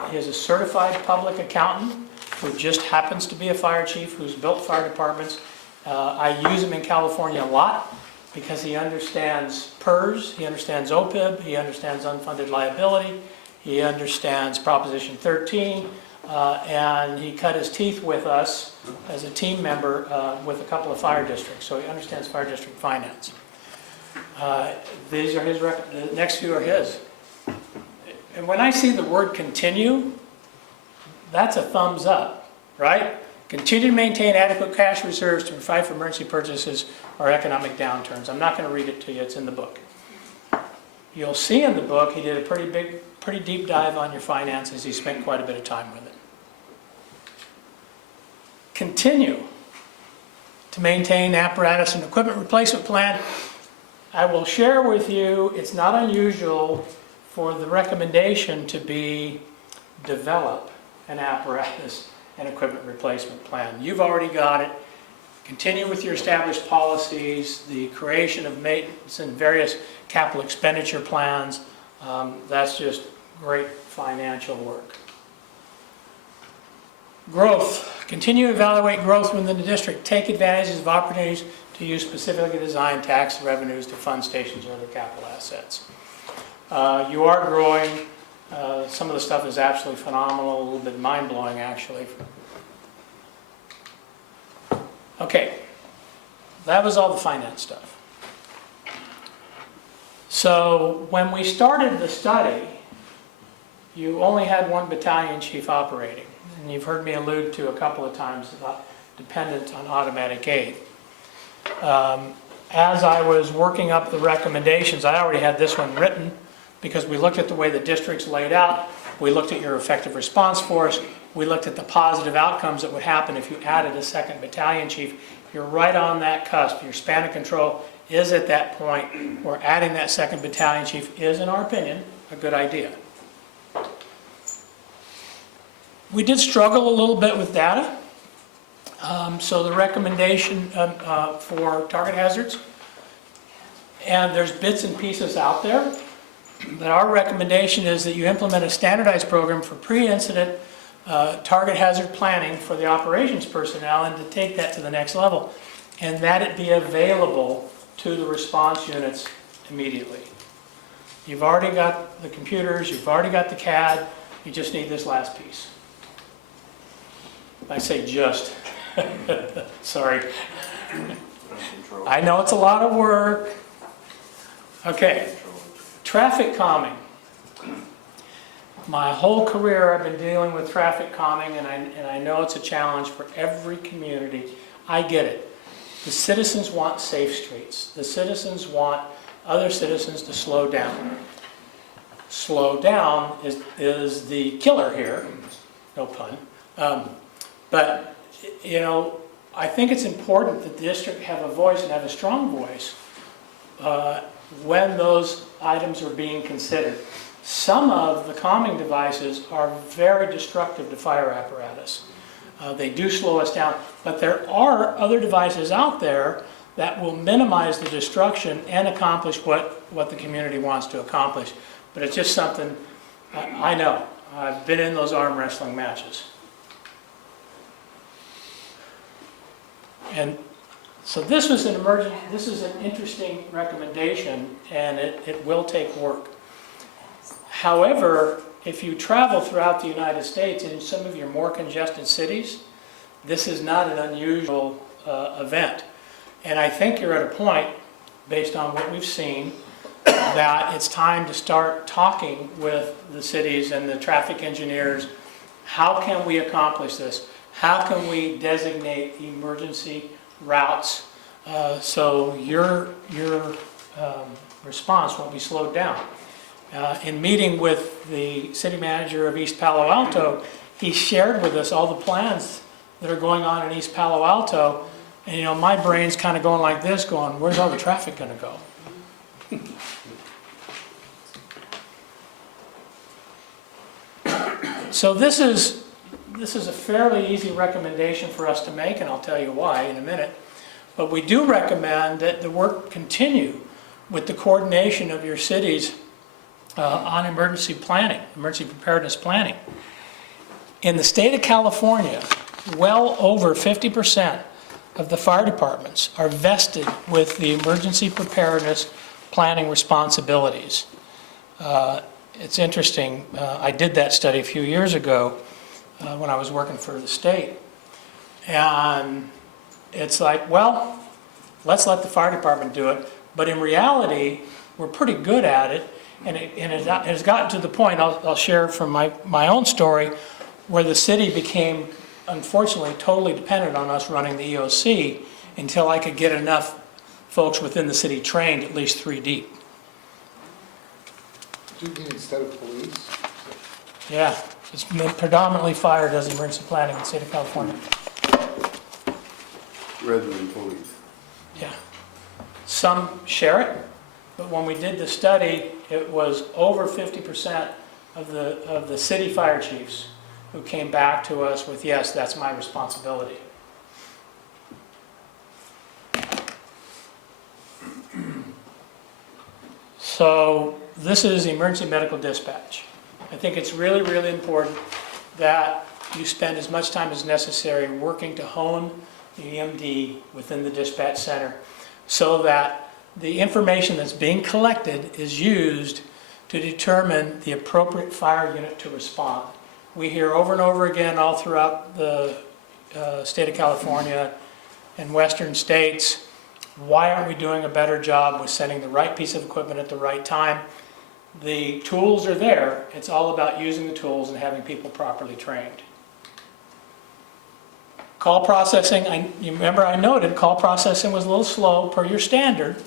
He is a certified public accountant who just happens to be a fire chief who's built fire departments. I use him in California a lot because he understands PERS, he understands OPIB, he understands unfunded liability, he understands Proposition 13, and he cut his teeth with us as a team member with a couple of fire districts, so he understands fire district finance. These are his, the next few are his. And when I see the word continue, that's a thumbs up, right? Continue to maintain adequate cash reserves to provide for emergency purchases or economic downturns. I'm not going to read it to you, it's in the book. You'll see in the book he did a pretty deep dive on your finances. He spent quite a bit of time with it. Continue to maintain apparatus and equipment replacement plan. I will share with you, it's not unusual for the recommendation to be develop an apparatus and equipment replacement plan. You've already got it. Continue with your established policies, the creation of maintenance and various capital expenditure plans. That's just great financial work. Growth. Continue to evaluate growth within the district. Take advantages of opportunities to use specifically designed tax revenues to fund stations or other capital assets. You are growing. Some of the stuff is absolutely phenomenal, a little bit mind-blowing actually. Okay, that was all the finance stuff. So when we started the study, you only had 1 battalion chief operating. And you've heard me allude to a couple of times about dependent on automatic aid. As I was working up the recommendations, I already had this one written because we looked at the way the district's laid out. We looked at your effective response force. We looked at the positive outcomes that would happen if you added a second battalion chief. You're right on that cusp. Your span of control is at that point where adding that second battalion chief is, in our opinion, a good idea. We did struggle a little bit with data. So the recommendation for target hazards, and there's bits and pieces out there, but our recommendation is that you implement a standardized program for pre-incident target hazard planning for the operations personnel and to take that to the next level, and that it be available to the response units immediately. You've already got the computers, you've already got the CAD, you just need this last piece. I say just, sorry. I know it's a lot of work. Okay, traffic calming. My whole career I've been dealing with traffic calming, and I know it's a challenge for every community. I get it. The citizens want safe streets. The citizens want other citizens to slow down. Slow down is the killer here, no pun. But, you know, I think it's important that the district have a voice and have a strong voice when those items are being considered. Some of the calming devices are very destructive to fire apparatus. They do slow us down, but there are other devices out there that will minimize the destruction and accomplish what the community wants to accomplish. But it's just something, I know, I've been in those arm wrestling matches. And so this was this is an interesting recommendation, and it will take work. However, if you travel throughout the United States in some of your more congested cities, this is not an unusual event. And I think you're at a point, based on what we've seen, that it's time to start talking with the cities and the traffic engineers. How can we accomplish this? How can we designate emergency routes so your response won't be slowed down? In meeting with the city manager of East Palo Alto, he shared with us all the plans that are going on in East Palo Alto. And, you know, my brain's kind of going like this, going, where's all the traffic going to go? So this is a fairly easy recommendation for us to make, and I'll tell you why in a minute. But we do recommend that the work continue with the coordination of your cities on emergency planning, emergency preparedness planning. In the state of California, well over 50% of the fire departments are vested with the emergency preparedness planning responsibilities. It's interesting, I did that study a few years ago when I was working for the state. And it's like, well, let's let the fire department do it. But in reality, we're pretty good at it. And it has gotten to the point, I'll share from my own story, where the city became, unfortunately, totally dependent on us running the EOC until I could get enough folks within the city trained, at least 3 deep. Do you mean instead of police? Yeah, it's predominantly fire does emergency planning in the state of California. Rather than police. Yeah. Some share it, but when we did the study, it was over 50% of the city fire chiefs who came back to us with, yes, that's my responsibility. So this is emergency medical dispatch. I think it's really, really important that you spend as much time as necessary working to hone the EMD within the dispatch center so that the information that's being collected is used to determine the appropriate fire unit to respond. We hear over and over again all throughout the state of California and western states, why aren't we doing a better job with sending the right piece of equipment at the right time? The tools are there. It's all about using the tools and having people properly trained. Call processing, you remember I noted call processing was a little slow per your standard.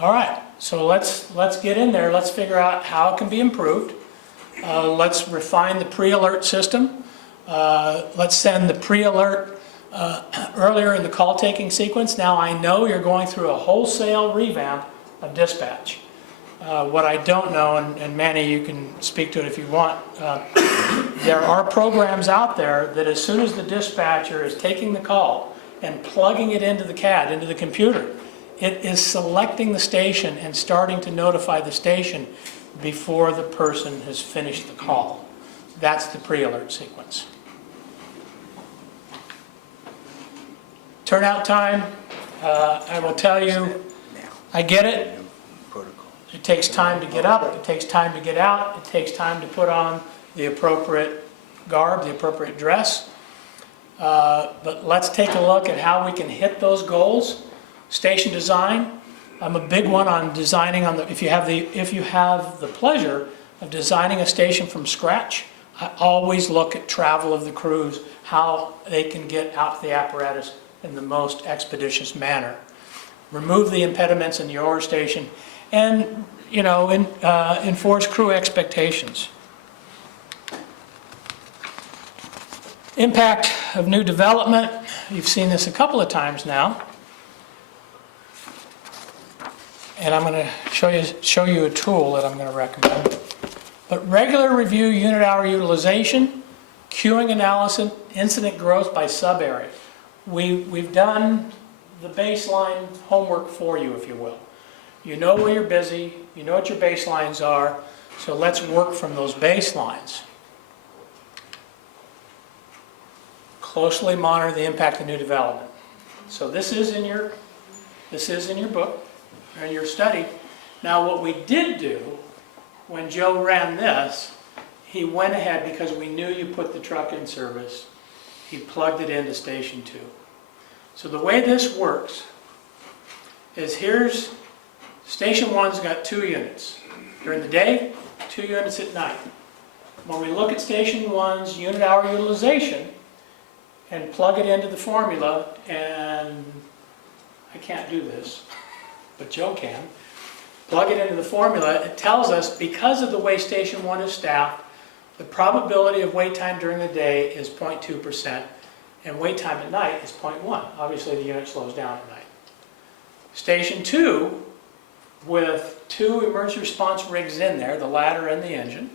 All right, so let's get in there. Let's figure out how it can be improved. Let's refine the pre-alert system. Let's send the pre-alert earlier in the call-taking sequence. Now, I know you're going through a wholesale revamp of dispatch. What I don't know, and Manny, you can speak to it if you want, there are programs out there that as soon as the dispatcher is taking the call and plugging it into the CAD, into the computer, it is selecting the station and starting to notify the station before the person has finished the call. That's the pre-alert sequence. Turnout time, I will tell you, I get it. It takes time to get up, it takes time to get out, it takes time to put on the appropriate garb, the appropriate dress. But let's take a look at how we can hit those goals. Station design, I'm a big one on designing on the, if you have the pleasure of designing a station from scratch, I always look at travel of the crews, how they can get out to the apparatus in the most expeditious manner. Remove the impediments in your station and, you know, enforce crew expectations. Impact of new development, you've seen this a couple of times now. And I'm going to show you a tool that I'm going to recommend. But regular review unit hour utilization, queuing analysis, incident growth by sub-area. We've done the baseline homework for you, if you will. You know where you're busy, you know what your baselines are, so let's work from those baselines. Closely monitor the impact of new development. So this is in your book, or in your study. Now what we did do, when Joe ran this, he went ahead, because we knew you put the truck in service, he plugged it into Station 2. So the way this works is here's Station 1's got 2 units. During the day, 2 units at night. When we look at Station 1's unit hour utilization and plug it into the formula, and I can't do this, but Joe can, plug it into the formula, it tells us, because of the way Station 1 is staffed, the probability of wait time during the day is 0.2%, and wait time at night is 0.1. Obviously, the unit slows down at night. Station 2, with 2 emergency response rigs in there, the ladder and the engine.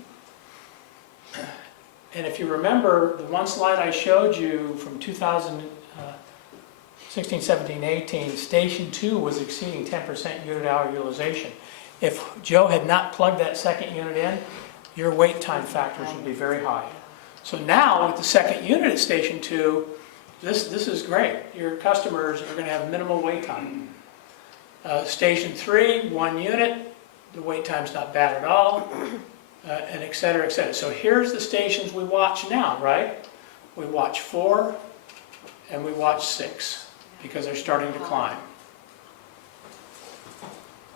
And if you remember, the one slide I showed you from 2016, 17, 18, Station 2 was exceeding 10% unit hour utilization. If Joe had not plugged that second unit in, your wait time factors would be very high. So now, with the second unit at Station 2, this is great. Your customers are going to have minimal wait time. Station 3, 1 unit, the wait time's not bad at all, and et cetera, et cetera. So here's the stations we watch now, right? We watch 4 and we watch 6 because they're starting to climb.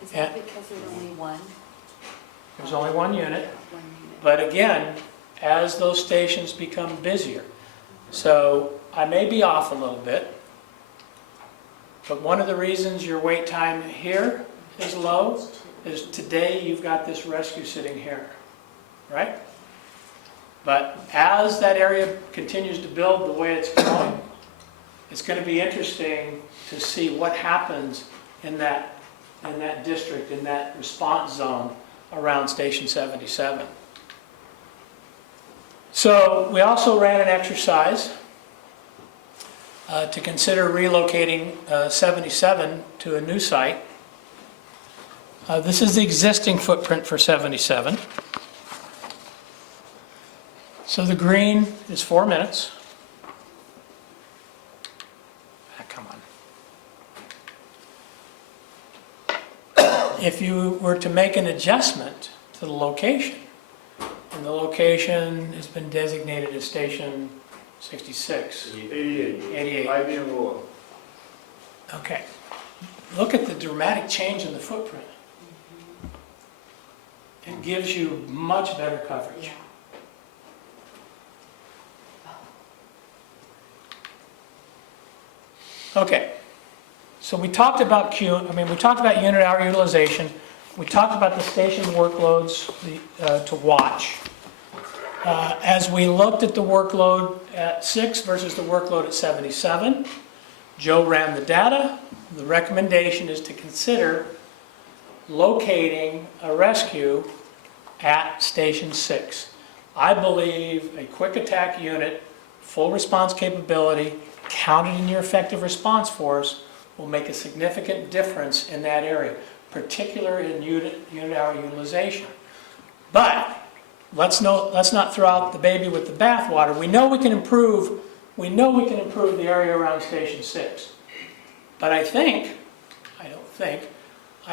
Is that because there's only one? There's only 1 unit, One unit. but again, as those stations become busier. So I may be off a little bit, but one of the reasons your wait time here is low is today you've got this rescue sitting here, right? But as that area continues to build the way it's going, it's going to be interesting to see what happens in that district, in that response zone around Station 77. So we also ran an exercise to consider relocating 77 to a new site. This is the existing footprint for 77. So the green is 4 minutes. Come on. If you were to make an adjustment to the location, and the location has been designated as Station 66. 88. IBM rule. Okay. Look at the dramatic change in the footprint. It gives you much better coverage. Okay. So we talked about we talked about unit hour utilization. We talked about the station workloads to watch. As we looked at the workload at 6 versus the workload at 77, Joe ran the data. The recommendation is to consider locating a rescue at Station 6. I believe a quick attack unit, full response capability, counted in your effective response force will make a significant difference in that area, particularly in unit hour utilization. But let's not throw out the baby with the bathwater. We know we can improve the area around Station 6. But I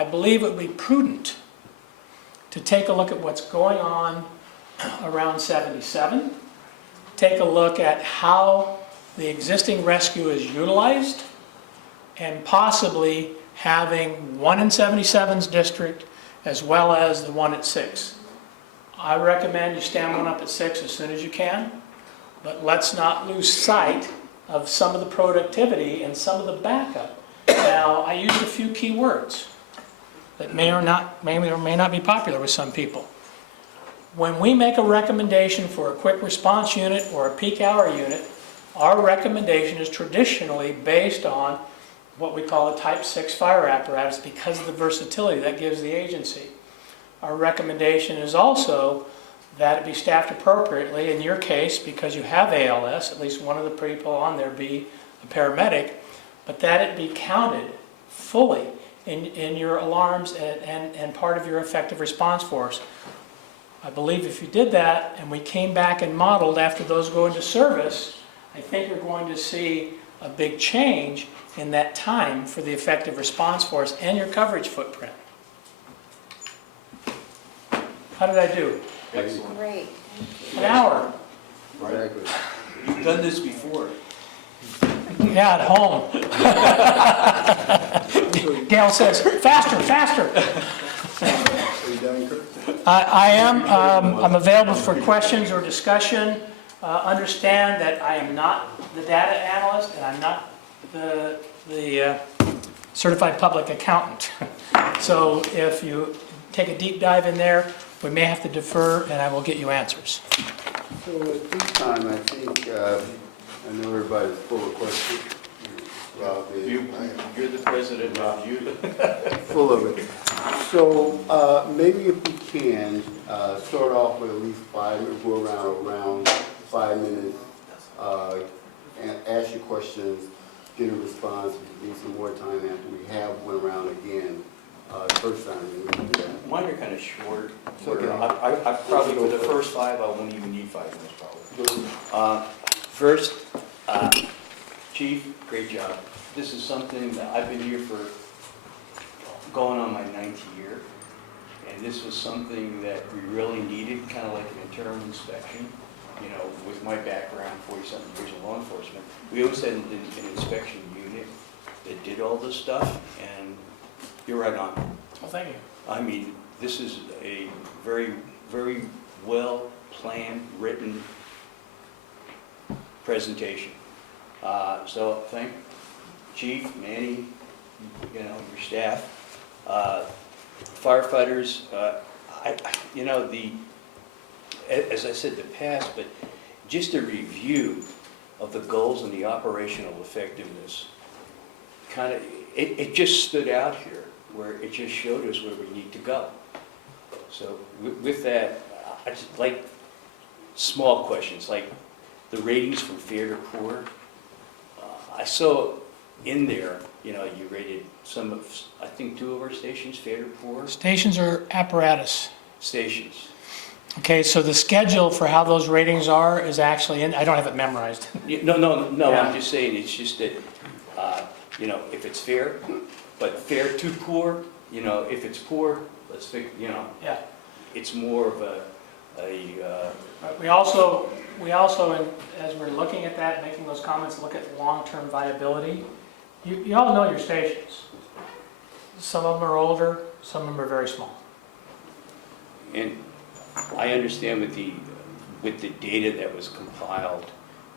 believe it would be prudent to take a look at what's going on around 77, take a look at how the existing rescue is utilized, and possibly having one in 77's district as well as the one at 6. I recommend you stand one up at 6 as soon as you can, but let's not lose sight of some of the productivity and some of the backup. Now, I used a few key words that may or may not be popular with some people. When we make a recommendation for a quick response unit or a peak hour unit, our recommendation is traditionally based on what we call a Type 6 fire apparatus because of the versatility that gives the agency. Our recommendation is also that it be staffed appropriately. In your case, because you have ALS, at least one of the people on there be a paramedic, but that it be counted fully in your alarms and part of your effective response force. I believe if you did that and we came back and modeled after those go into service, I think you're going to see a big change in that time for the effective response force and your coverage footprint. How did I do? Excellent. Great. An hour. Exactly. You've done this before. Yeah, at home. Gail says, faster, faster. Are you done, Chris? I am. I'm available for questions or discussion. Understand that I am not the data analyst and I'm not the certified public accountant. So if you take a deep dive in there, we may have to defer and I will get you answers. So at this time, I think, I know everybody's full of questions. Rob is. You're the president, Rob. Full of it. So maybe if we can, start off with at least 5 minutes, go around 5 minutes, and ask you questions, get a response, need some more time after we have one round again. First time we can do that. Mine are kind of short. It's okay. I probably, for the first 5, I won't even need 5 minutes probably. First, Chief, great job. This is something that I've been here for going on my 9th year. And this was something that we really needed, kind of like an internal inspection. You know, with my background, 40-something years in law enforcement, we always had an inspection unit that did all this stuff, and you're right on. Well, thank you. I mean, this is a very, very well-planned, written presentation. So thank Chief, Manny, you know, your staff, firefighters. You know, as I said, the past, but just a review of the goals and the operational effectiveness. Kind of, it just stood out here, where it just showed us where we need to go. So with that, I just like small questions, like the ratings from fair to poor. I saw in there, you know, you rated some of, I think 2 of our stations fair to poor Stations are apparatus. stations. Okay, so the schedule for how those ratings are is actually in, I don't have it memorized. No, Yeah. I'm just saying, it's just that, you know, if it's fair, but fair to poor, you know, if it's poor, let's think, you know, Yeah. it's more of We also, as we're looking at that, making those comments, look at long-term viability. You all know your stations. Some of them are older, some of them are very small. and I understand with the data that was compiled,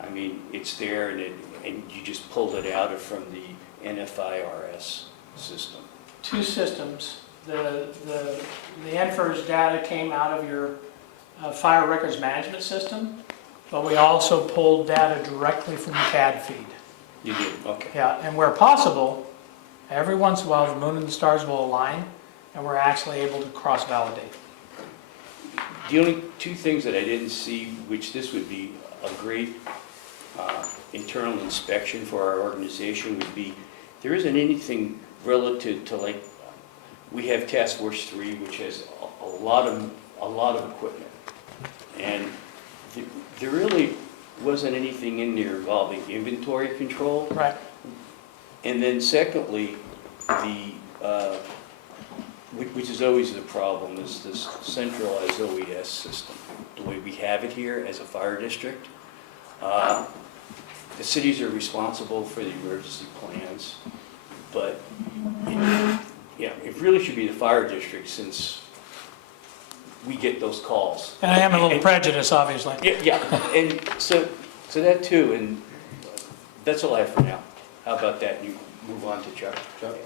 I mean, it's there and you just pulled it out from the NFIRS system. 2 systems. The NFIRS data came out of your fire records management system, but we also pulled data directly from the CAD feed. You did, okay. Yeah, and where possible, every once in a while, the moon and the stars will align, and we're actually able to cross-validate. The only two things that I didn't see, which this would be a great internal inspection for our organization, would be, there isn't anything relative to, like, we have Task Force 3, which has a lot of equipment. And there really wasn't anything in there involving inventory control. Right. And then secondly, which is always the problem, is this centralized OES system, the way we have it here as a fire district. The cities are responsible for the emergency plans, but it really should be the fire district, since we get those calls. And I am a little prejudiced, obviously. Yeah, and so that too, and that's all I have for now. How about that, you move on to Chuck?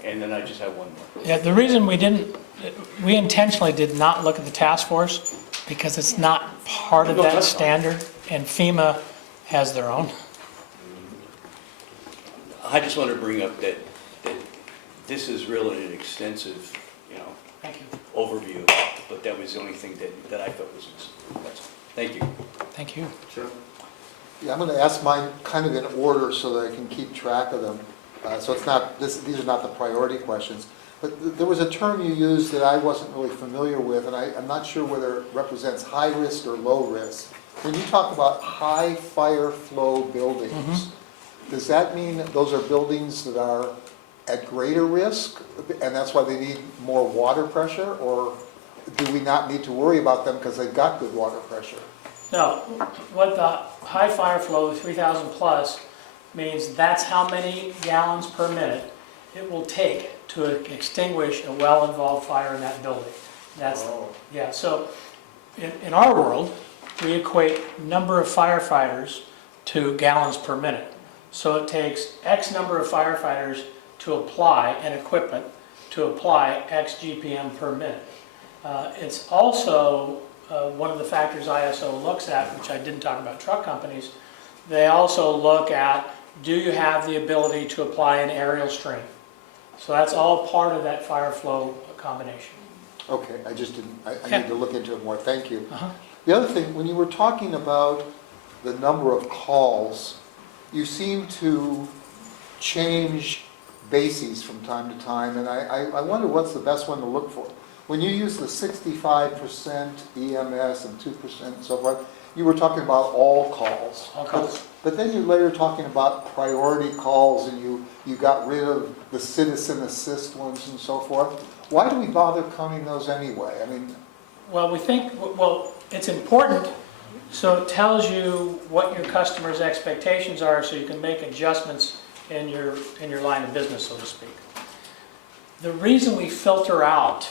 And then I just have one more. Yeah, the reason we intentionally did not look at the task force, because it's not part of No, that that's fine. standard, and FEMA has their own. I just want to bring up that this is really an extensive, Thank you. overview, but that was the only thing that I thought was missing. That's all. Thank you. Thank you. Sure. Yeah, I'm going to ask mine kind of in order so that I can keep track of them. So it's not, these are not the priority questions. But there was a term you used that I wasn't really familiar with, and I'm not sure whether it represents high risk or low risk. When you talk about high fire flow buildings, does that mean that those are buildings that are at greater risk, and that's why they need more water pressure? Or do we not need to worry about them because they've got good water pressure? No, what the high fire flow, 3,000 plus, means that's how many gallons per minute it will take to extinguish a well-involved fire in that building. That's, yeah, so in our world, we equate number of firefighters to gallons per minute. So it takes X number of firefighters to apply, and equipment to apply X GPM per minute. It's also one of the factors ISO looks at, which I didn't talk about truck companies. They also look at, do you have the ability to apply an aerial stream? So that's all part of that fire flow combination. Okay, I just didn't, I need to look into it more, thank you. Uh-huh. The other thing, when you were talking about the number of calls, you seem to change bases from time to time, and I wonder what's the best one to look for. When you use the 65% EMS and 2% and so forth, you were talking about all calls. All calls. But then you later talking about priority calls, and you got rid of the citizen assist ones and so forth. Why do we bother counting those anyway? I mean, Well, we think, well, it's important, so it tells you what your customer's expectations are, so you can make adjustments in your line of business, so to speak. The reason we filter out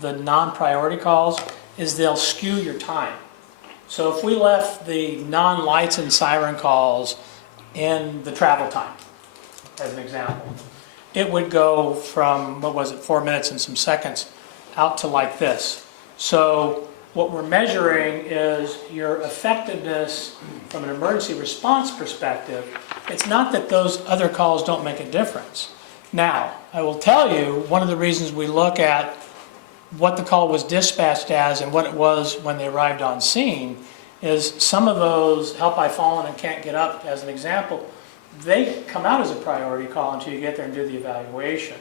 the non-priority calls is they'll skew your time. So if we left the non-lights and siren calls in the travel time, as an example, it would go from, 4 minutes and some seconds, out to like this. So what we're measuring is your effectiveness from an emergency response perspective. It's not that those other calls don't make a difference. Now, I will tell you, one of the reasons we look at what the call was dispatched as and what it was when they arrived on scene is some of those, help I've fallen and can't get up, as an example, they come out as a priority call until you get there and do the evaluation.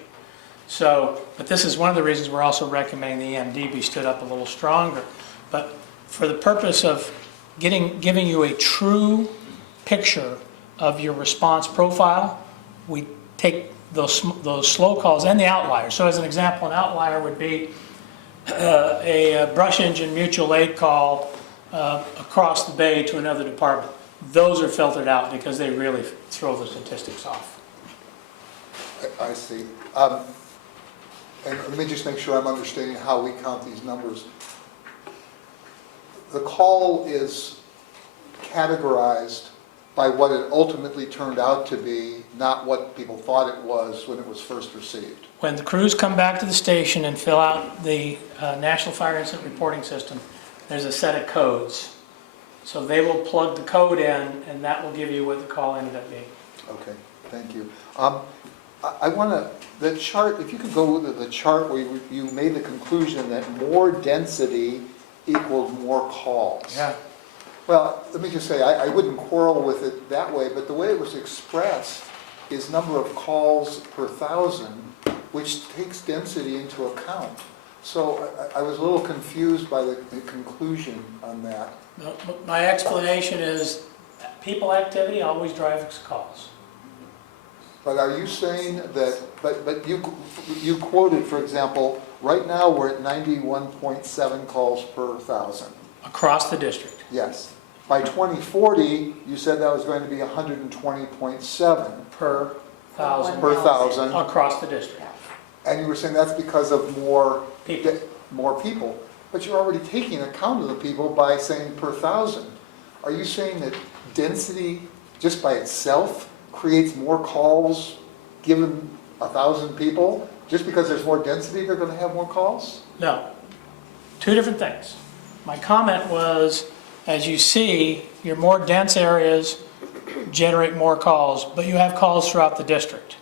So, but this is one of the reasons we're also recommending the EMD be stood up a little stronger. But for the purpose of giving you a true picture of your response profile, we take those slow calls and the outliers. So as an example, an outlier would be a brush engine mutual aid call across the bay to another department. Those are filtered out because they really throw the statistics off. I see. And let me just make sure I'm understanding how we count these numbers. The call is categorized by what it ultimately turned out to be, not what people thought it was when it was first received. When the crews come back to the station and fill out the National Fire Incident Reporting System, there's a set of codes. So they will plug the code in, and that will give you what the call ended up being. Okay, thank you. I want to, the chart, if you could go to the chart where you made the conclusion that more density equaled more calls. Yeah. Well, let me just say, I wouldn't quarrel with it that way, but the way it was expressed is number of calls per thousand, which takes density into account. So I was a little confused by the conclusion on that. No, but my explanation is people activity always drives calls. But are you saying that, but you quoted, for example, right now we're at 91.7 calls per thousand. Across the district. Yes. By 2040, you said that was going to be 120.7 Per thousand. per thousand. Across the district. And you were saying that's because of more People. more people. But you're already taking account of the people by saying per thousand. Are you saying that density, just by itself, creates more calls given 1,000 people? Just because there's more density, they're going to have more calls? No. Two different things. My comment was, as you see, your more dense areas generate more calls, but you have calls throughout the district.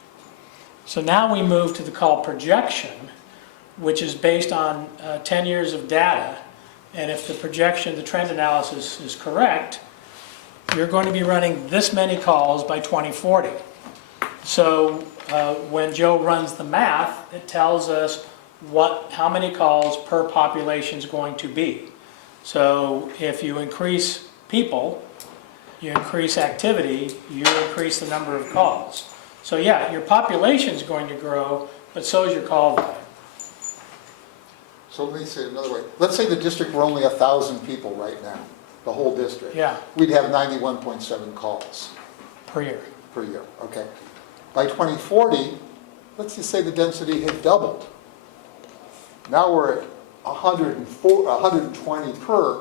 So now we move to the call projection, which is based on 10 years of data. And if the projection, the trend analysis is correct, you're going to be running this many calls by 2040. So when Joe runs the math, it tells us how many calls per population is going to be. So if you increase people, you increase activity, you increase the number of calls. So yeah, your population is going to grow, but so is your call volume. So let me say it another way. Let's say the district were only 1,000 people right now, the whole district. Yeah, We'd have 91.7 calls per year. per year, okay. By 2040, let's just say the density had doubled. Now we're at 120 per.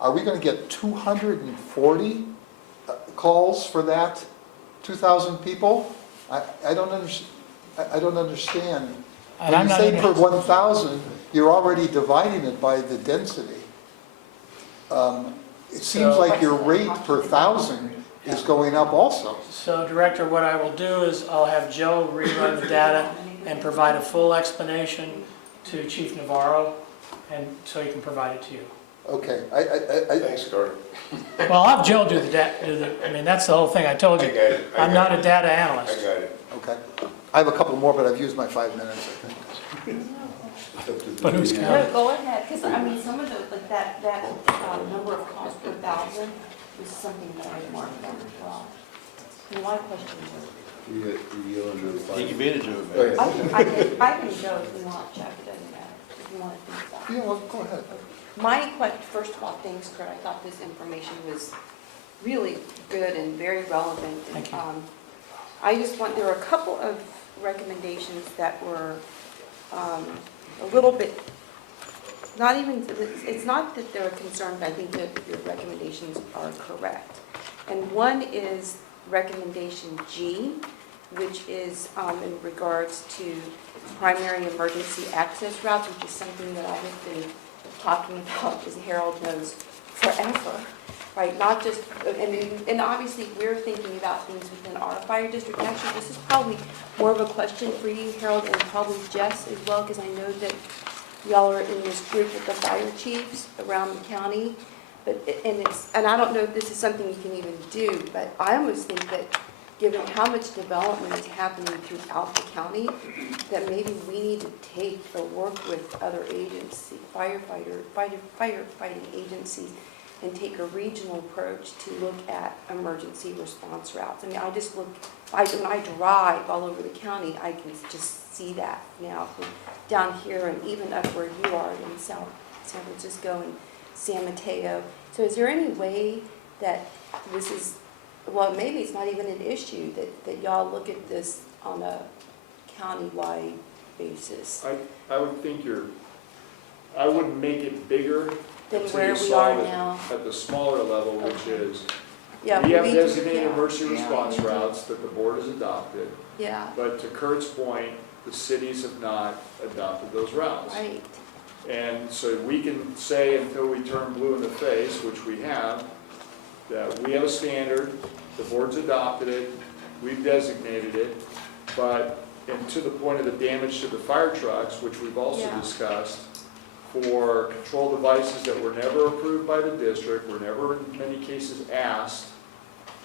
Are we going to get 240 calls for that 2,000 people? I don't understand. And When I'm you not say even- per 1,000, you're already dividing it by the density. It seems So- like your rate per 1,000 is going up also. So Director, what I will do is I'll have Joe rerun the data and provide a full explanation to Chief Navarro, and so he can provide it to you. Okay, Thanks, Carter. Well, I'll have Joe do I mean, that's the whole thing, I told I you. got it. I I'm got not a data I analyst. got it. okay. I have a couple more, but I've used my 5 minutes, I think. But who's No, counting? go ahead, because I mean, some of the, like that number of calls per thousand is something that I marked down as well. And a lot of questions. Take advantage of Go it. ahead. I can go if you want, Jeff, it doesn't matter, if you want to think about it. Yeah, well, go ahead. My question, first of all, thanks, Kurt, I thought this information was really good and very relevant. And, Thank you. I just want, there were a couple of recommendations that were a little bit, not even, it's not that they're concerned, but I think that your recommendations are correct. And one is recommendation G, which is in regards to primary emergency access routes, which is something that I have been talking about, as Harold knows, forever, right? Not just, and obviously we're thinking about things within our fire district. And actually, this is probably more of a question for you, Harold, and probably Jess as well, because I know that y'all are in this group with the fire chiefs around the county. But, and I don't know if this is something you can even do, but I almost think that given how much development is happening throughout the county, that maybe we need to take or work with other agencies, firefighting agencies, and take a regional approach to look at emergency response routes. I mean, I just look, when I drive all over the county, I can just see that now from down here and even up where you are in San Francisco and San Mateo. So is there any way that this is, well, maybe it's not even an issue, that y'all look at this on a county-wide basis I would think I wouldn't make it bigger than until where you we solve are it now? at the smaller level, which Okay. is, Yeah, we have do- designated yeah, emergency yeah, response we do. routes that the board has adopted, Yeah, but to Kurt's point, the cities have not adopted those routes. right. And so we can say until we turn blue in the face, which we have, that we have a standard, the board's adopted it, we've designated it, but, and to the point of the damage to the fire trucks, which we've also Yeah. discussed, for control devices that were never approved by the district, were never in many cases asked,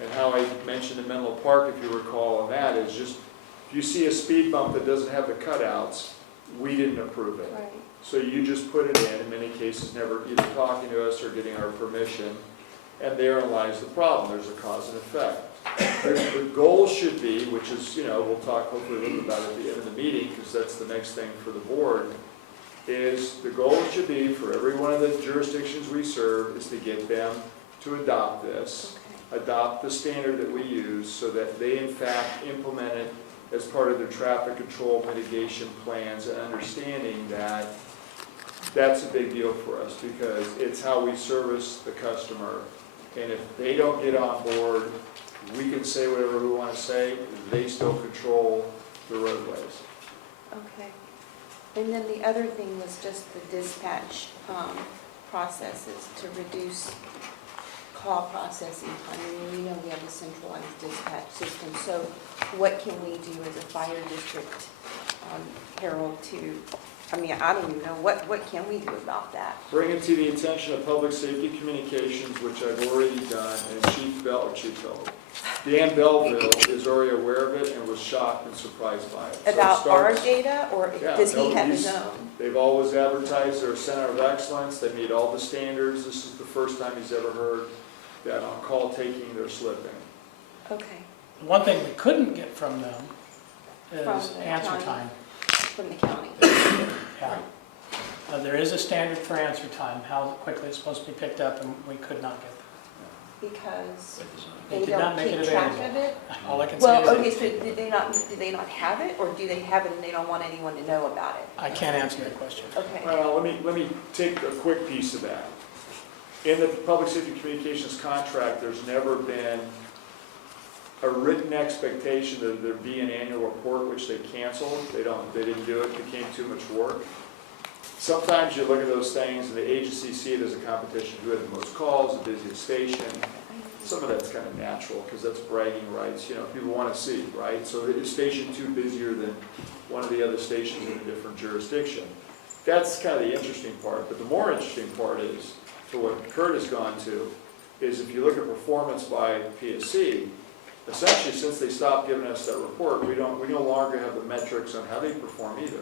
and how I mentioned in Menlo Park, if you recall, and that is just, if you see a speed bump that doesn't have the cutouts, we didn't approve it. Right. So you just put it in many cases never either talking to us or getting our permission, and therein lies the problem, there's a cause and effect. The goal should be, which is, we'll talk hopefully a little about it at the end of the meeting, because that's the next thing for the board, is the goal should be for every one of the jurisdictions we serve is to get them to adopt this, adopt the standard that we use, so that they in fact implement it as part of their traffic control mitigation plans, and understanding that that's a big deal for us, because it's how we service the customer. And if they don't get on board, we can say whatever we want to say, they still control the roadways. Okay. And then the other thing was just the dispatch processes to reduce call processing time. I mean, we know we have a centralized dispatch system, so what can we do as a fire district, Harold, I don't even know, what can we do about that? Bring it to the attention of Public Safety Communications, which I've already done, and Dan Belleville is already aware of it and was shocked and surprised by it. So it About our starts- data, or Yeah, does he no, have his he's- own? They've always advertised their center of excellence, they meet all the standards, this is the first time he's ever heard that on call taking they're slipping. Okay, The one thing we couldn't get from them From is the answer county. time. from the county. Yeah. There is a standard for answer time, how quickly it's supposed to be picked up, and we could not get Because They they did not don't make keep it track available. of it? that. All I can say Well, okay, is, so do they not have it, or do they have it and they don't want anyone to know about it? I can't answer your question. Okay, Well, let me take a quick piece of that. In the Public Safety Communications contract, there's never been a written expectation that there be an annual report, which they canceled. They didn't do it, it became too much work. Sometimes you look at those things and the agency see it as a competition, who had the most calls, the busiest station. Some of that's kind of natural, because that's bragging rights, people want to see, right? So is Station 2 busier than one of the other stations in a different jurisdiction? That's kind of the interesting part, but the more interesting part is, to what Kurt has gone to, is if you look at performance by PSC, essentially since they stopped giving us that report, we no longer have the metrics on how they perform either.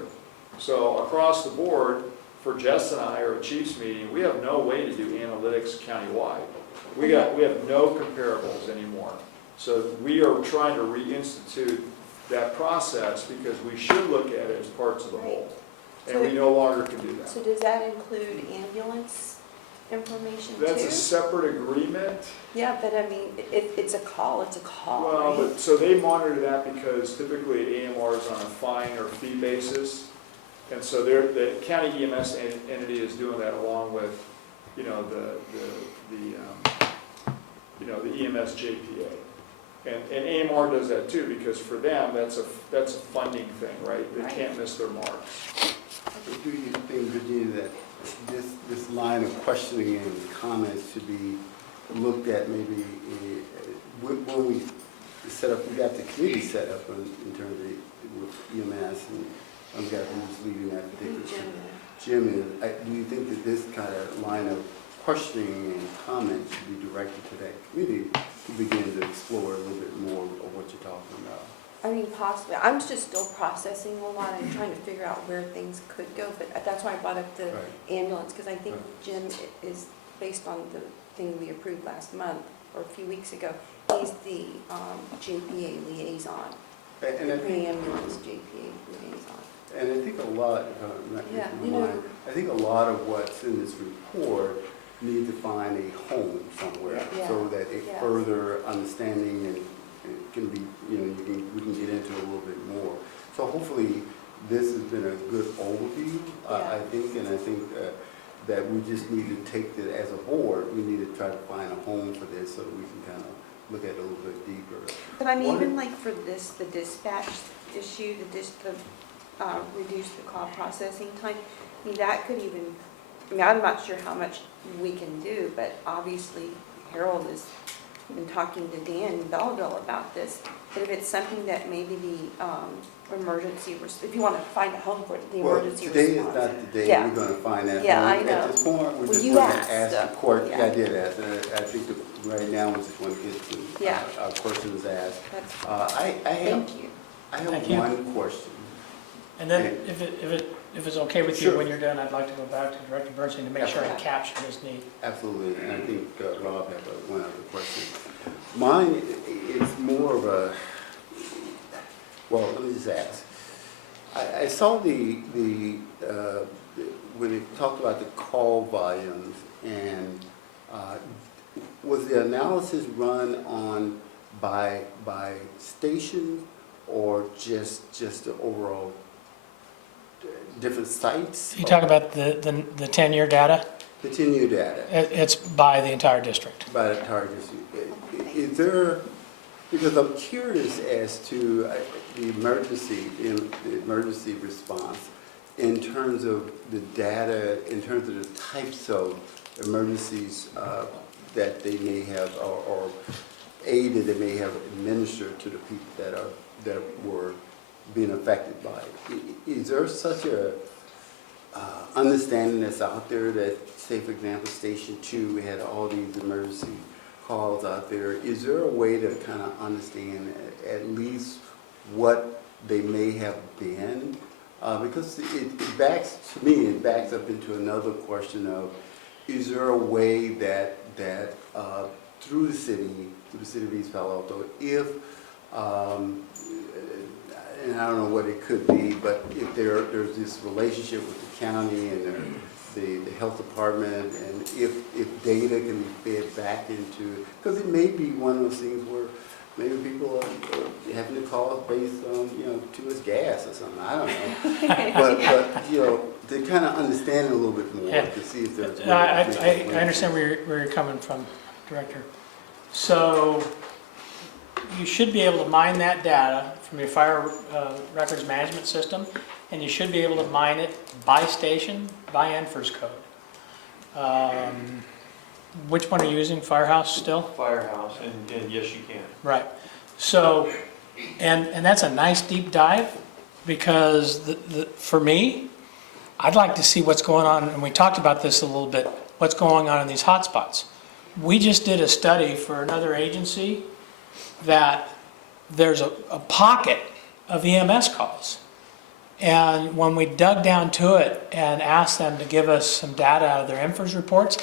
So across the board, for Jess and I, or a chiefs meeting, we have no way to do analytics countywide. We have no comparables anymore. So we are trying to reinstitute that process, because we should look at it as parts of the whole. And we no longer can do that. so does that include ambulance information too? That's a separate agreement. Yeah, but I mean, it's a call, Well, right? but, so they monitor that because typically AMR is on a fine or fee basis. And so the county EMS entity is doing that along with, the EMS JPA. And AMR does that too, because for them, that's a funding thing, right? They can't miss their marks. Do you think, Virginia, that this line of questioning and comments should be looked at maybe when we set up, we got the committee set up in terms of with EMS, and I've got who's leading that particular. Jim, do you think that this kind of line of questioning and comments should be directed to that committee to begin to explore a little bit more of what you're talking about? I mean, possibly. I'm just still processing a lot and trying to figure out where things could go, but that's why I brought up the ambulance, because I think Jim is, based on the thing we approved last month, or a few weeks ago, he's the JPA liaison, And I think, pre-ambulance JPA liaison. and I think a lot, Yeah, I think a lot of what's in this report need to find a home somewhere, Yeah. so that a Yeah. further understanding and it can be, we can get into a little bit more. So hopefully, this has been a good overview, I think, and I think that we just need to take it as a board, we need to try to find a home for this so that we can kind of look at it a little bit deeper. But I mean, What- even like for this, the dispatch issue, reduce the call processing time, I mean, that could even, I mean, I'm not sure how much we can do, but obviously Harold has been talking to Dan Belleville about this. But if it's something that maybe the emergency, if you want to find a home for the Well, emergency today response. is not the day Yeah. we're gonna find that. Yeah, I At know. this point, we Well, just you want to asked, ask the court, yeah. yeah, I did ask, I think right now we just want to get to Yeah. our questions asked. That's, I have, thank you. I Thank have you. one question. And then if it's okay with you, Sure. when you're done, I'd like to go back to Director Bernstein to make sure I Yeah. capture his need. Absolutely, and I think Rob had one other question. Mine is more of a, well, let me just ask. I saw when it talked about the call volumes, and was the analysis run on by station or just the overall different sites? You talk about the 10-year data, The 10-year data. it's by the entire district. By the target. Is there, because I'm curious as to the emergency response in terms of the data, in terms of the types of emergencies that they may have, or aid that they may have administered to the people that were being affected by it. Is there such a understanding that's out there that, say for example, Station 2, we had all these emergency calls out there. Is there a way to kind of understand at least what they may have been? Because it backs, to me, it backs up into another question of, is there a way that through the city of East Palo Alto, if, and I don't know what it could be, but if there's this relationship with the county and the health department, and if data can be fed back into, because it may be one of those things where maybe people are having to call based on, too much gas or something, I don't know. But to kind of understand it a little bit more, Yeah. to see if there's. I understand where you're coming from, Director. So you should be able to mine that data from your fire records management system, and you should be able to mine it by station, by NFIRS code. Which one are you using, Firehouse still? Firehouse, and yes, you can. Right. So, and that's a nice deep dive, because for me, I'd like to see what's going on, and we talked about this a little bit, what's going on in these hotspots. We just did a study for another agency that there's a pocket of EMS calls. And when we dug down to it and asked them to give us some data out of their NFIRS reports,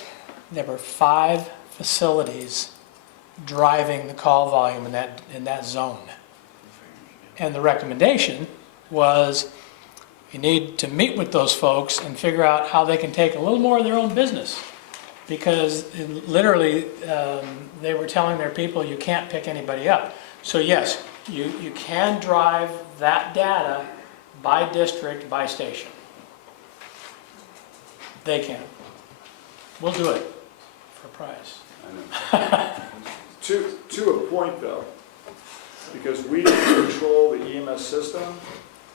there were 5 facilities driving the call volume in that zone. And the recommendation was you need to meet with those folks and figure out how they can take a little more of their own business. Because literally, they were telling their people you can't pick anybody up. So yes, you can drive that data by district, by station. They can. We'll do it for a price. To a point though, because we don't control the EMS system,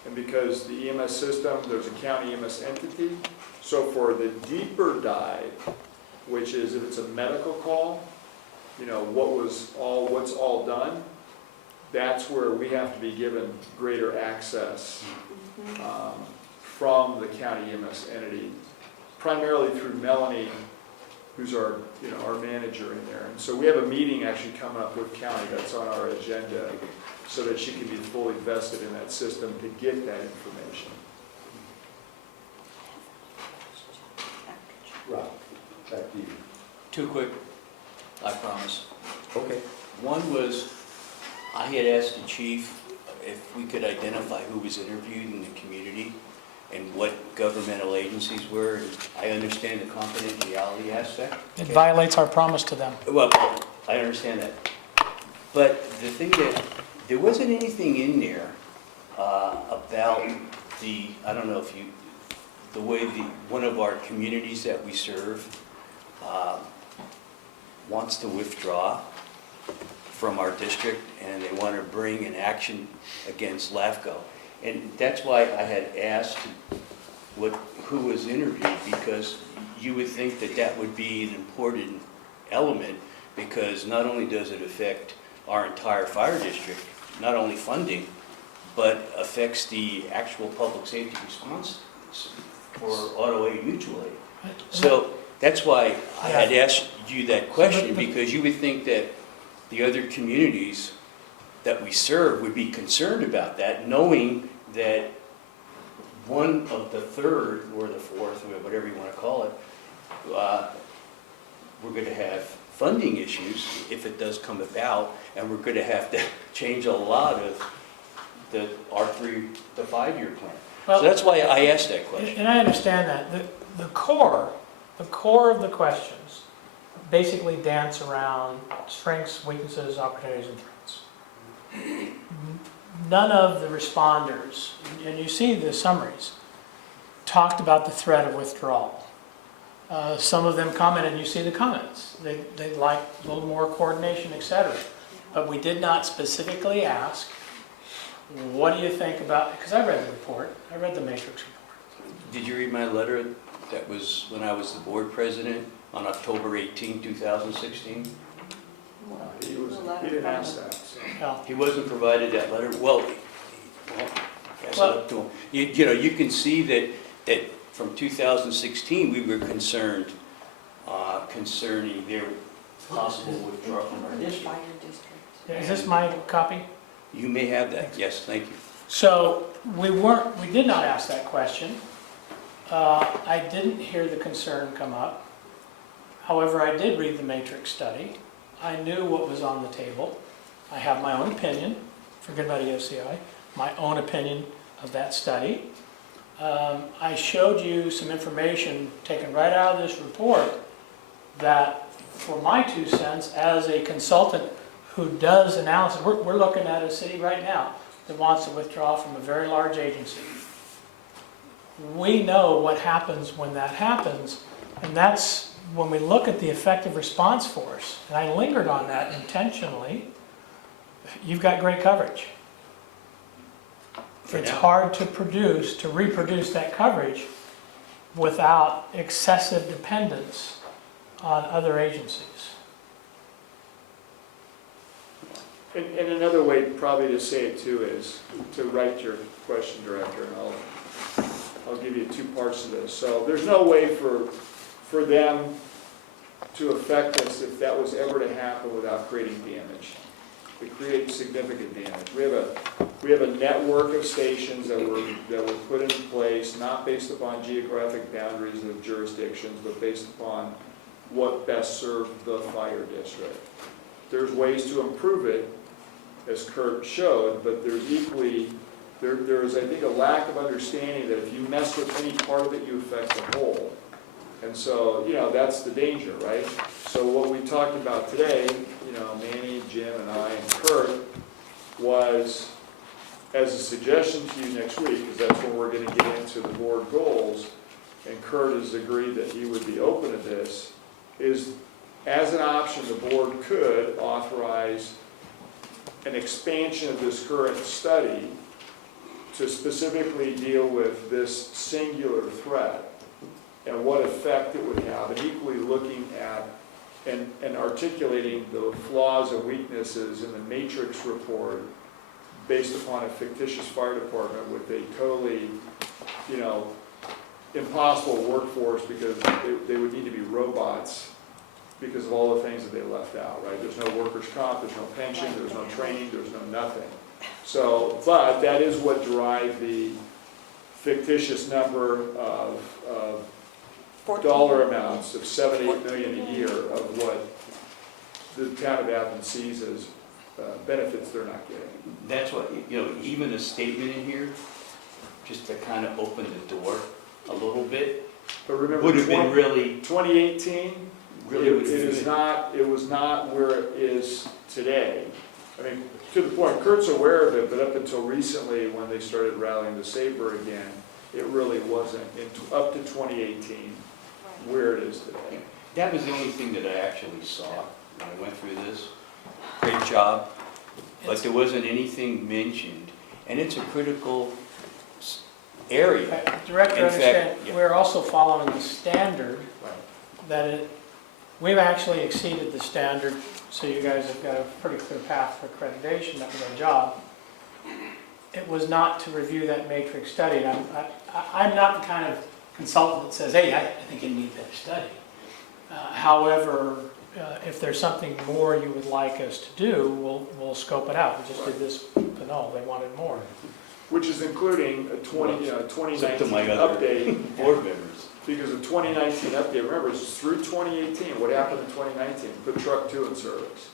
and because the EMS system, there's a county EMS entity, so for the deeper dive, which is if it's a medical call, what's all done, that's where we have to be given greater access from the county EMS entity, primarily through Melanie, who's our manager in there. And so we have a meeting actually coming up with county that's on our agenda, so that she can be fully vested in that system to get that information. Rob, back to you. 2 quick, I promise. Okay. One was, I had asked the chief if we could identify who was interviewed in the community and what governmental agencies were. And I understand the confidentiality aspect. It violates our promise to them. Well, I understand that. But the thing that, there wasn't anything in there about I don't know if the way one of our communities that we serve wants to withdraw from our district, and they want to bring an action against LAFCO. And that's why I had asked who was interviewed, because you would think that that would be an important element, because not only does it affect our entire fire district, not only funding, but affects the actual public safety response for auto aid, mutual aid. So that's why I had asked you that question, because you would think that the other communities that we serve would be concerned about that, knowing that one of the third or the fourth, or whatever you want to call it, we're going to have funding issues if it does come about, and we're going to have to change a lot of our 3 to 5 year plan. Well, So that's why I asked that question. and I understand that. The core of the questions basically dance around strengths, weaknesses, opportunities, and threats. None of the responders, and you see the summaries, talked about the threat of withdrawal. Some of them commented, you see the comments, they'd like a little more coordination, etc. But we did not specifically ask, what do you think about, because I read the report, I read the matrix report. Did you read my letter that was when I was the board president on October 18, 2016? He didn't ask that, so. Well, He wasn't provided that letter. Well, pass it up to him. You know, you can see that from 2016, we were concerned concerning their possible withdrawal from our district. Fire district. is this my copy? You may have that, yes, thank you. So we did not ask that question. I didn't hear the concern come up. However, I did read the matrix study. I knew what was on the table. I have my own opinion, forget about EOCI, my own opinion of that study. I showed you some information taken right out of this report that, for my 2 cents, as a consultant who does analysis, we're looking at a city right now that wants to withdraw from a very large agency. We know what happens when that happens, and that's when we look at the effective response force, and I lingered on that intentionally. You've got great coverage. It's hard to reproduce that coverage without excessive dependence on other agencies. And another way probably to say it too is to write your question, Director, and I'll give you 2 parts to this. So there's no way for them to affect us if that was ever to happen without creating damage. It creates significant damage. We have a network of stations that were put into place, not based upon geographic boundaries of jurisdictions, but based upon what best served the fire district. There's ways to improve it, as Kurt showed, but there's equally, there is, I think, a lack of understanding that if you mess with any part of it, you affect the whole. And so, you know, that's the danger, right? So what we talked about today, you know, Manny, Jim, and I, and Kurt, was, as a suggestion to you next week, because that's when we're going to get into the board goals, and Kurt has agreed that he would be open to this, is as an option, the board could authorize an expansion of this current study to specifically deal with this singular threat and what effect it would have, and equally looking at and articulating the flaws and weaknesses in the matrix report based upon a fictitious fire department with a totally, you know, impossible workforce, because they would need to be robots because of all the things that they left out, right? There's no workers' comp, there's no pension, there's no training, there's no nothing. So, but that is what drive the fictitious number of dollar amounts of 7-8 million a year of what the town of Athens sees as benefits they're not getting. That's what, you know, even a statement in here, just to kind of open the door a little bit, But remember, would have been really, 2018, really would it have been. was not where it is today. I mean, to the point, Kurt's aware of it, but up until recently, when they started rallying the saber again, it really wasn't, up to 2018, where it is today. That was the only thing that I actually saw when I went through this. Great job, but there wasn't anything mentioned, and it's a critical area. Director, In fact, understand, yeah. we're also following the standard Right. that we've actually exceeded the standard, so you guys have got a pretty clear path for accreditation, that was our job. It was not to review that matrix study, and I'm not the kind of consultant that says, hey, I think you need that study. However, if there's something more you would like us to do, we'll scope it out. We just did this, but no, they wanted more. Which is including a 2019 Up to my other update. board members. Because the 2019 update, remember, it's through 2018. What happened in 2019? Put truck 2 in service.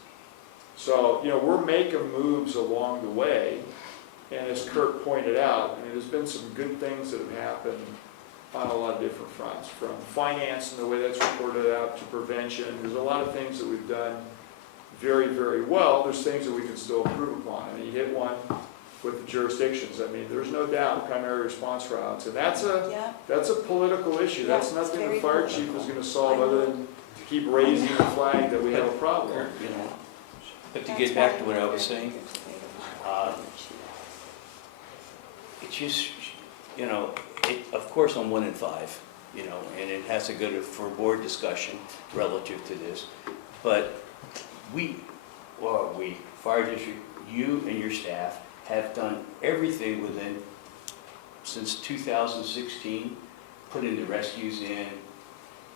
So, we're making moves along the way. And as Kurt pointed out, there's been some good things that have happened on a lot of different fronts, from finance and the way that's reported out to prevention. There's a lot of things that we've done very, very well. There's things that we can still improve upon. You hit one with the jurisdictions. There's no doubt primary response routes, and that's a political issue. That's Yeah, it's nothing the very fire political. chief is going to solve other than keep raising the flag that we have a problem. But to get back to what I was saying, it's just, of course I'm 1 in 5, and it has to go to, for board discussion relative to this. But fire district, you and your staff have done everything since 2016, putting the rescues in,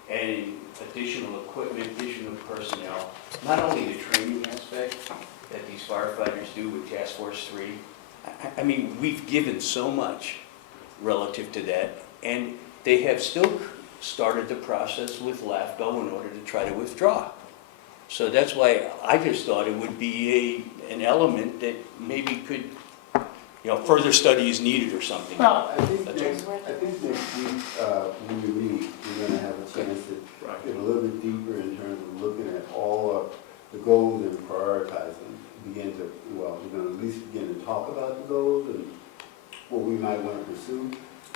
adding additional equipment, additional personnel, not only the training aspect that these firefighters do with Task Force 3. We've given so much relative to that, and they have still started the process with LAFCO in order to try to withdraw. So that's why I just thought it would be an element that maybe could, further study is needed or something. Well, I think That's next week, when we meet, we're gonna have a chance to get a little bit deeper in terms of looking at all of the goals and prioritize them. We're gonna at least begin to talk about the goals and what we might wanna pursue,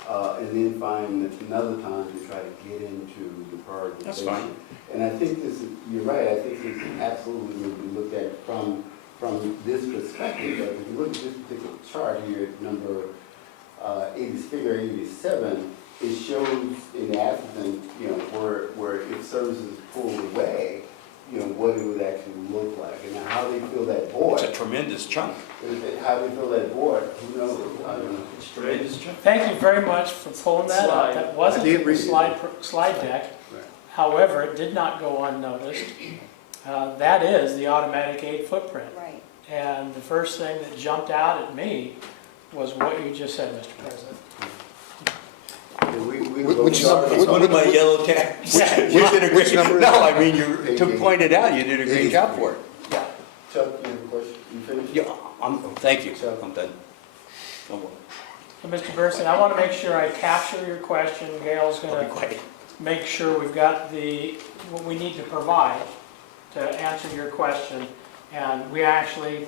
and then find another time to try to get into the prioritization. That's fine. And I think you're right, I think this absolutely will be looked at from this perspective. But if you look at this particular chart here, number figure 87, it shows in Atherton, where if services pulled away, what it would actually look like, and how they fill that void. It's a tremendous chunk. How they fill that void, who knows? I don't know. It's a tremendous chunk. thank you very much for pulling that up. Slide. That wasn't I did in the read it. slide deck. Right. However, it did not go unnoticed. That is the automatic aid footprint. Right. And the first thing that jumped out at me was what you just said, Mr. President. Which It's one of my yellow tabs. Which- You did a which great, number is no, it? to point it out, you did a great job for it. Yeah. Chuck, you have a question? You finished? Yeah, thank you, I'm done. No more. So, Mr. Burson, I want to make sure I capture your question. Gail's I'll going be to quiet. make sure we've got what we need to provide to answer your question. And we actually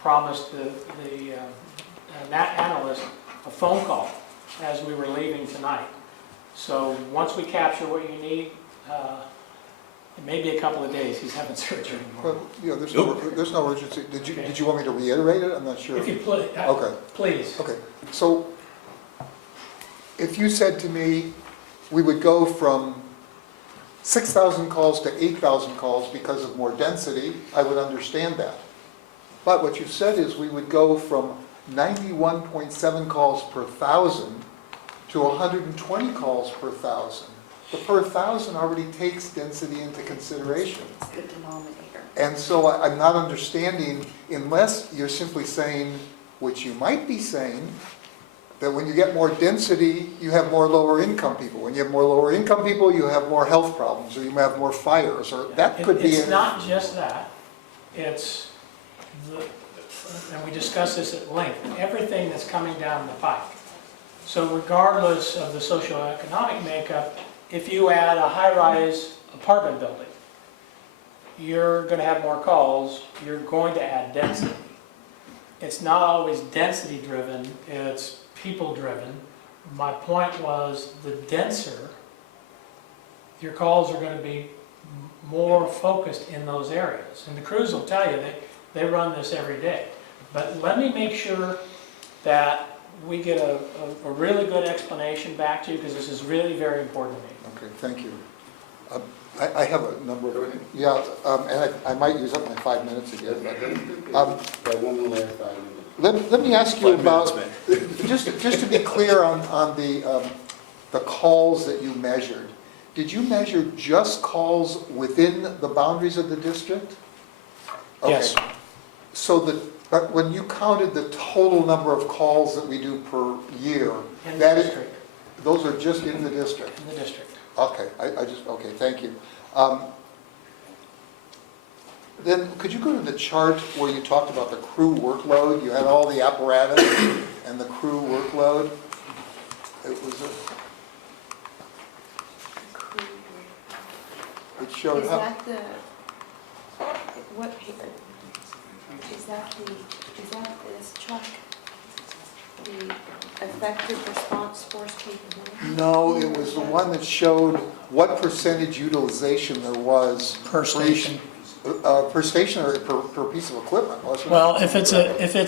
promised the analyst a phone call as we were leaving tonight. So once we capture what you need, it may be a couple of days. He's having surgery tomorrow. Well, there's no urgency. Did you want me to reiterate it? I'm not sure. If you Okay. please. Okay, so if you said to me, we would go from 6,000 calls to 8,000 calls because of more density, I would understand that. But what you said is we would go from 91.7 calls per 1,000 to 120 calls per 1,000. The per 1,000 already takes density into consideration. It's the denominator. And so I'm not understanding, unless you're simply saying, which you might be saying, that when you get more density, you have more lower income people. When you have more lower income people, you have more health problems, or you have more fires, or that could be. It's not just that. It's and we discussed this at length, everything that's coming down the pike. So regardless of the socioeconomic makeup, if you add a high-rise apartment building, you're going to have more calls, you're going to add density. It's not always density-driven, it's people-driven. My point was, the denser, your calls are going to be more focused in those areas. And the crews will tell you, they run this every day. But let me make sure that we get a really good explanation back to you, because this is really very important to me. Okay, thank you. I have a number of, yeah, and I might use up my 5 minutes again, but, But one last 5 minutes. let me ask you about, just to be clear on the calls that you measured. Did you measure just calls within the boundaries of the district? Yes. Okay. So but when you counted the total number of calls that we do per year, In the that is, district, those are just in the district? in the district. Okay, okay, thank you. Then, could you go to the chart where you talked about the crew workload? You had all the apparatus and the crew workload. It was, it showed Is how, that the, what, is that this truck? The effective response force capability? no, it was the one that showed what percentage utilization there was. Per each- station. Per station or per piece of equipment, wasn't it? Well, if it's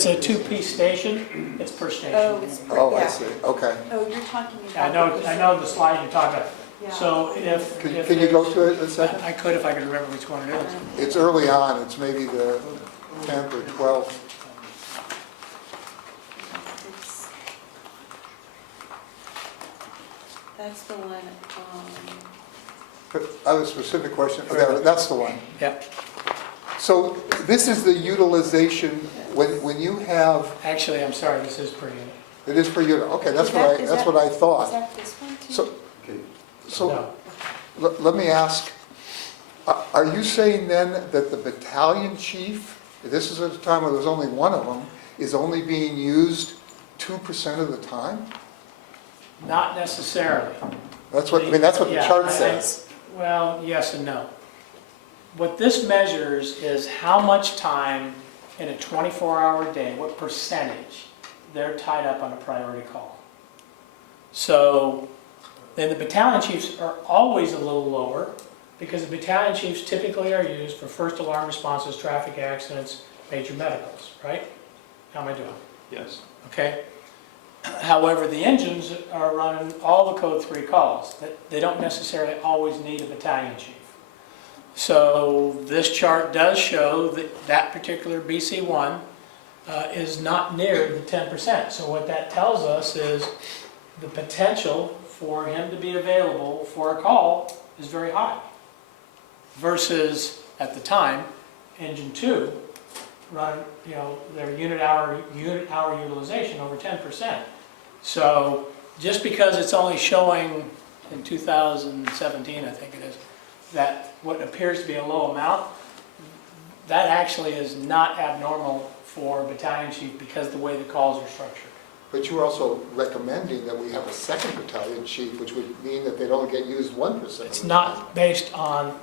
a two-piece station, it's per station. Oh, it's, Oh, I yeah. see, okay. Oh, you're talking about. I know the slide you're talking about. Yeah. So if. Can you go to it a second? I could if I could remember which one it is. It's early on, it's maybe the 10th or 12th. It's- That's the one, But I have a specific question, okay, that's the one. Yep. So this is the utilization, when you have, Actually, I'm sorry, this is per unit. it is per unit, okay, that's Is what that- I, is that's that- what I is thought. that this one too? So, so, No. let me ask, are you saying then that the battalion chief, this is at a time where there's only one of them, is only being used 2% of the time? Not necessarily. That's what, I mean, that's what the Yeah, chart says. Well, yes and no. What this measures is how much time in a 24-hour day, what percentage they're tied up on a priority call. So then the battalion chiefs are always a little lower, because the battalion chiefs typically are used for first alarm responses, traffic accidents, major medicals, right? How am I doing? Yes. Okay? However, the engines are running all the code 3 calls. They don't necessarily always need a battalion chief. So this chart does show that that particular BC1 is not near the 10%. So what that tells us is the potential for him to be available for a call is very high. Versus, at the time, engine 2 run, their unit hour utilization over 10%. So just because it's only showing in 2017, I think it is, that what appears to be a low amount, that actually is not abnormal for a battalion chief because of the way the calls are structured. But you're also recommending that we have a second battalion chief, which would mean that they'd only get used 1% of the It's time. not based on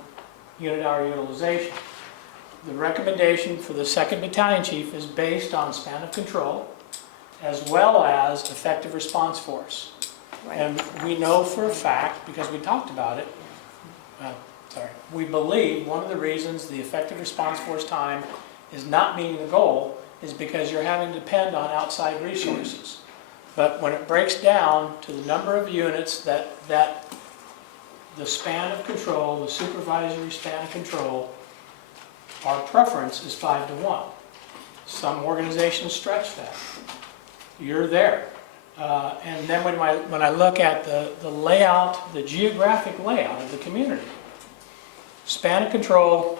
unit hour utilization. The recommendation for the second battalion chief is based on span of control as well as effective response force. Right. And we know for a fact, because we talked about it, we believe one of the reasons the effective response force time is not meeting the goal is because you're having to depend on outside resources. But when it breaks down to the number of units that the span of control, the supervisory span of control, our preference is 5 to 1. Some organizations stretch that. You're there. And then when I look at the layout, the geographic layout of the community, span of control,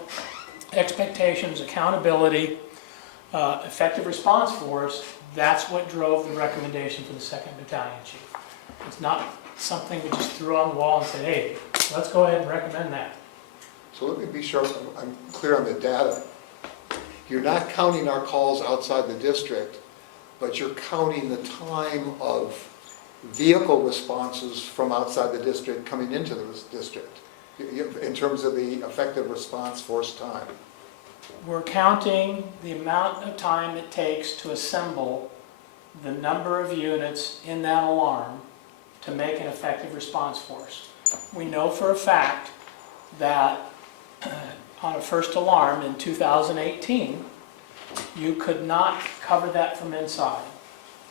expectations, accountability, effective response force, that's what drove the recommendation for the second battalion chief. It's not something we just threw on the wall and said, hey, let's go ahead and recommend that. So let me be sure I'm clear on the data. You're not counting our calls outside the district, but you're counting the time of vehicle responses from outside the district coming into the district, in terms of the effective response force time. We're counting the amount of time it takes to assemble the number of units in that alarm to make an effective response force. We know for a fact that on a first alarm in 2018, you could not cover that from inside.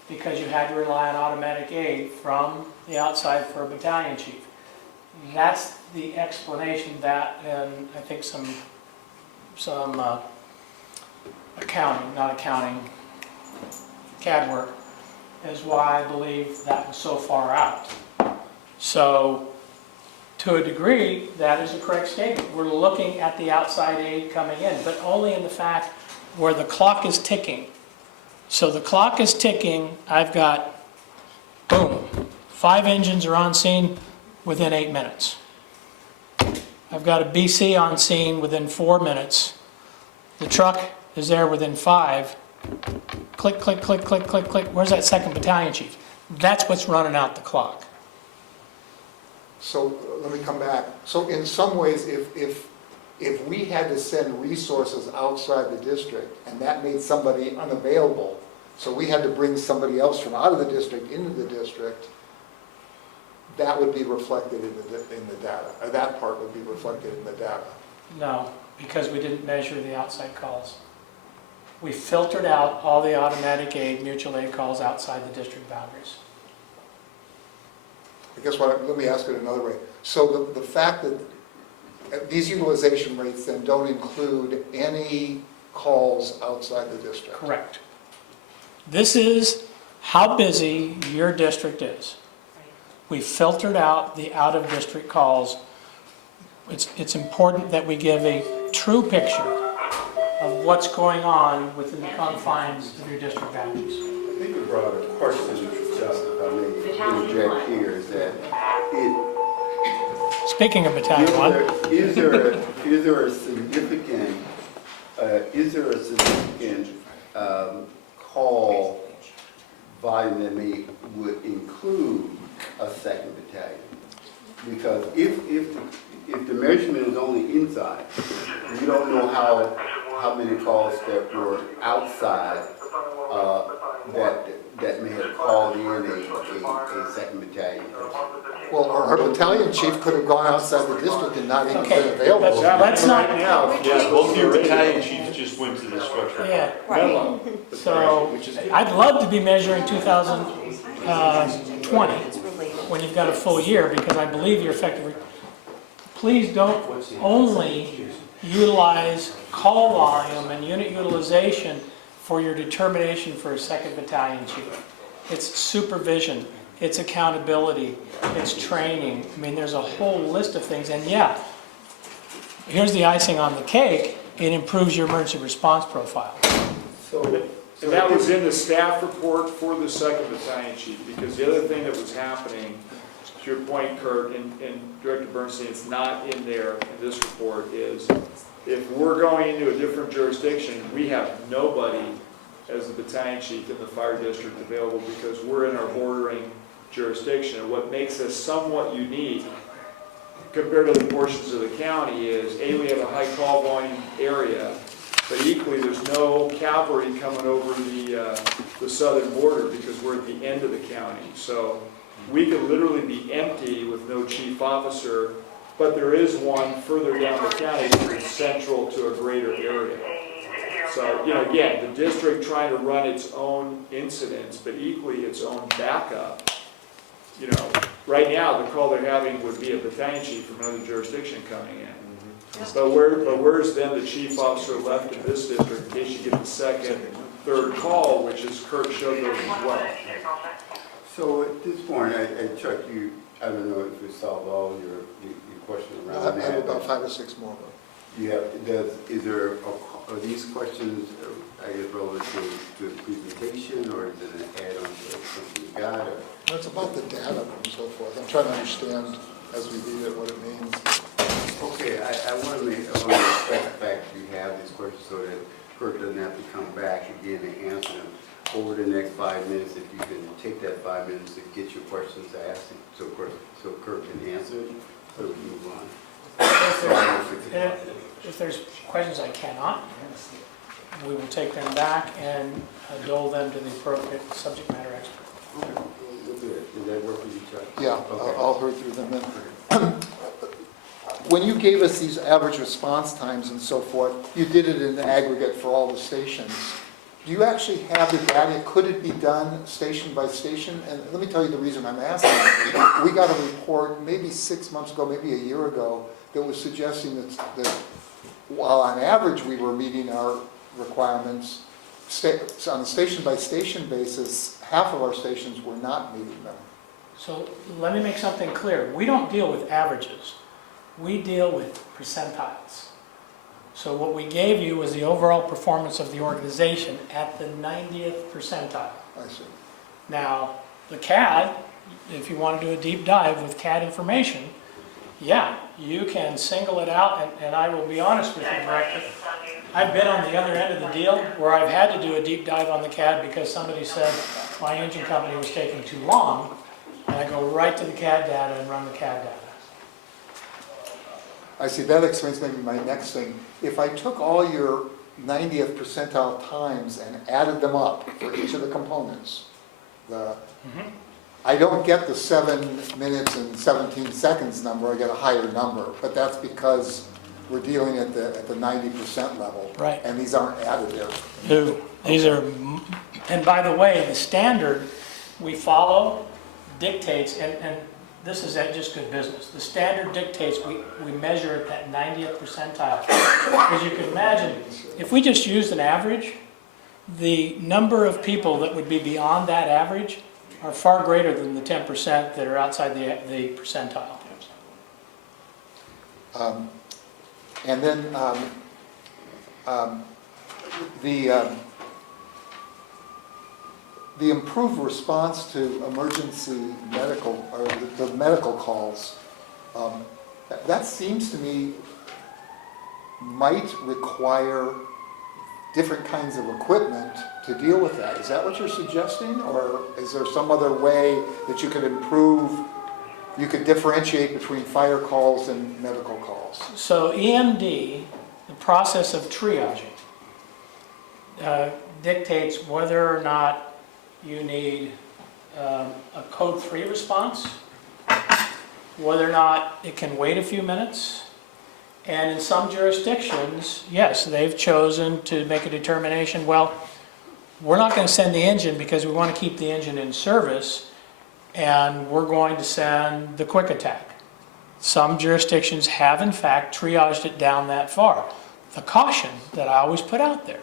because you had to rely on automatic aid from the outside for a battalion chief. That's the explanation that, and I think some accounting, CAD work, is why I believe that was so far out. So, to a degree, that is a correct statement. We're looking at the outside aid coming in, but only in the fact where the clock is ticking. So the clock is ticking, I've got, boom, 5 engines are on scene within 8 minutes. I've got a BC on scene within 4 minutes. The truck is there within 5. Click, click, click, click, click, click. Where's that second battalion chief? That's what's running out the clock. So let me come back. So in some ways, if we had to send resources outside the district and that made somebody unavailable, so we had to bring somebody else from out of the district into the district, that would be reflected in the data, or that part would be reflected in the data. No, because we didn't measure the outside calls. We filtered out all the automatic aid, mutual aid calls outside the district boundaries. I guess let me ask it another way. So the fact that these utilization rates then don't include any calls outside the district? Correct. This is how busy your district is. We filtered out the out-of-district calls. It's important that we give a true picture of what's going on within the confines of your district boundaries. I think we brought a question, just if I may interject here, is that Speaking of Battalion 1, is there a significant call volume that would include a second battalion? Because if the measurement is only inside, we don't know how many calls that were outside that may have called in a second battalion. Well, our battalion chief could have gone outside the district and not even Okay, been available. let's not, Yeah, both your battalion chiefs just went to the structure. yeah. Memo. So I'd love to be measuring 2020 It's related. when you've got a full year, because I believe you're effectively. Please don't only utilize call volume and unit utilization for your determination for a second battalion chief. It's supervision, it's accountability, it's training. I mean, there's a whole list of things. And yeah, here's the icing on the cake, it improves your emergency response profile. And that was in the staff report for the second battalion chief, because the other thing that was happening, to your point, Kurt, and Director Bernstein, it's not in there in this report, is if we're going into a different jurisdiction, we have nobody as the battalion chief in the fire district available because we're in our bordering jurisdiction. And what makes us somewhat unique compared to the portions of the county is, A, we have a high call volume area, but equally there's no cavalry coming over the southern border because we're at the end of the county. So we could literally be empty with no chief officer, but there is one further down the county that's central to a greater area. So, again, the district trying to run its own incidents, but equally its own backup. Right now, the call they're having would be a battalion chief from another jurisdiction coming in. But where's then the chief officer left in this district in case you get the second, third call, which is Kurt showed those as well. So at this point, Chuck, I don't know if we solved all your questions around I have that. about 5 or 6 more. Are these questions, I guess, relevant to the presentation, or is it an add-on to something you got? Well, it's about the data and so forth. I'm trying to understand as we read it what it means. Okay, I want to respect the fact that you have these questions so that Kurt doesn't have to come back again and answer them. Over the next 5 minutes, if you can take that 5 minutes to get your questions asked, so Kurt can answer it, so we can move on. If there's questions I cannot, we will take them back and dole them to the appropriate subject matter expert. Okay, we'll do it. Does that work for you, Chuck? Yeah, Okay. I'll hurry through them then. When you gave us these average response times and so forth, you did it in the aggregate for all the stations. Do you actually have the data? Could it be done station by station? And let me tell you the reason I'm asking. We got a report maybe 6 months ago, maybe a year ago, that was suggesting that while on average we were meeting our requirements, on a station by station basis, half of our stations were not meeting them. So let me make something clear. We don't deal with averages. We deal with percentiles. So what we gave you was the overall performance of the organization at the 90th percentile. I see. Now, the CAD, if you want to do a deep dive with CAD information, yeah, you can single it out, and I will be honest with you, Director, I've been on the other end of the deal where I've had to do a deep dive on the CAD because somebody said my engine company was taking too long, and I go right to the CAD data and run the CAD data. I see, that explains maybe my next thing. If I took all your 90th percentile times and added them up for each of the components, I don't get the 7 minutes and 17 seconds number, I get a higher number, but that's because we're dealing at the 90% level. Right. And these aren't additive. No, these are, and by the way, the standard we follow dictates, and this is just good business. The standard dictates we measure at that 90th percentile. As you can imagine, if we just used an average, the number of people that would be beyond that average are far greater than the 10% that are outside the percentile. And then the improved response to emergency medical, or the medical calls, that seems to me might require different kinds of equipment to deal with that. Is that what you're suggesting? Or is there some other way that you could improve, you could differentiate between fire calls and medical calls? So EMD, the process of triaging, dictates whether or not you need a code 3 response, whether or not it can wait a few minutes. And in some jurisdictions, yes, they've chosen to make a determination, well, we're not going to send the engine because we want to keep the engine in service, and we're going to send the quick attack. Some jurisdictions have, in fact, triaged it down that far. The caution that I always put out there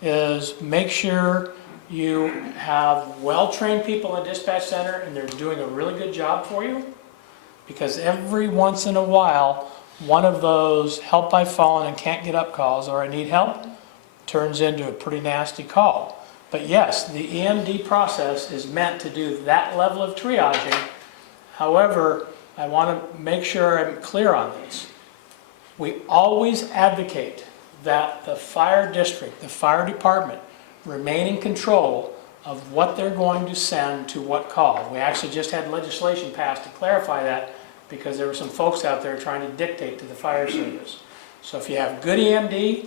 is make sure you have well-trained people in dispatch center and they're doing a really good job for you, because every once in a while, one of those help I've fallen and can't get up calls, or I need help, turns into a pretty nasty call. But yes, the EMD process is meant to do that level of triaging. However, I want to make sure I'm clear on this. We always advocate that the fire district, the fire department, remain in control of what they're going to send to what call. We actually just had legislation passed to clarify that, because there were some folks out there trying to dictate to the fire service. So if you have good EMD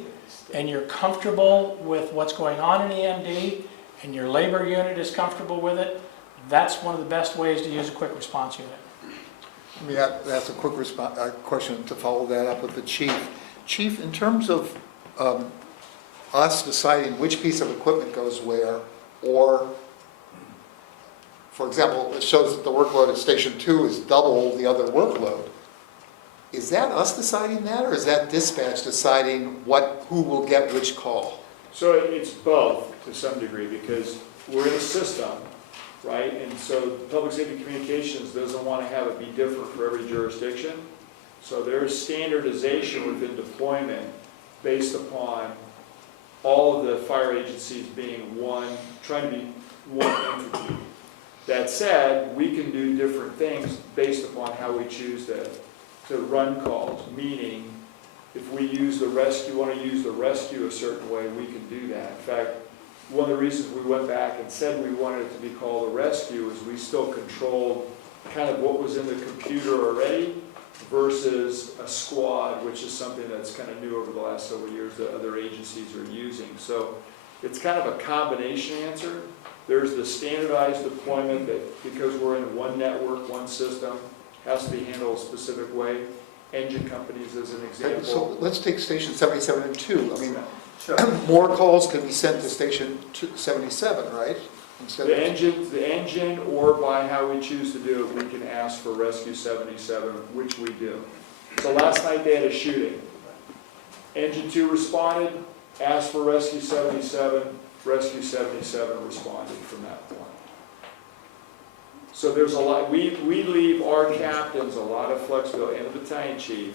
and you're comfortable with what's going on in EMD and your labor unit is comfortable with it, that's one of the best ways to use a quick response unit. Let me ask a quick question to follow that up with the chief. Chief, in terms of us deciding which piece of equipment goes where, or, for example, it shows that the workload at Station 2 is double the other workload. Is that us deciding that, or is that dispatch deciding who will get which call? So it's both to some degree, because we're in a system, right? And so Public Safety Communications doesn't want to have it be different for every jurisdiction. So there's standardization within deployment based upon all of the fire agencies being trying to be one entity. That said, we can do different things based upon how we choose to run calls, meaning if we use the rescue, want to use the rescue a certain way, we can do that. In fact, one of the reasons we went back and said we wanted it to be called a rescue is we still controlled kind of what was in the computer already versus a squad, which is something that's kind of new over the last several years that other agencies are using. So it's kind of a combination answer. There's the standardized deployment that, because we're in one network, one system, has to be handled a specific way. Engine companies as an Okay, example. so let's take Station 77 and 2. I mean, Sure. more calls can be sent to station 77, right? Instead The of, engine, or by how we choose to do it, we can ask for Rescue 77, which we do. So last night they had a shooting. Engine 2 responded, asked for Rescue 77, Rescue 77 responded from that point. So there's a lot, we leave our captains a lot of flexibility, and the battalion chief,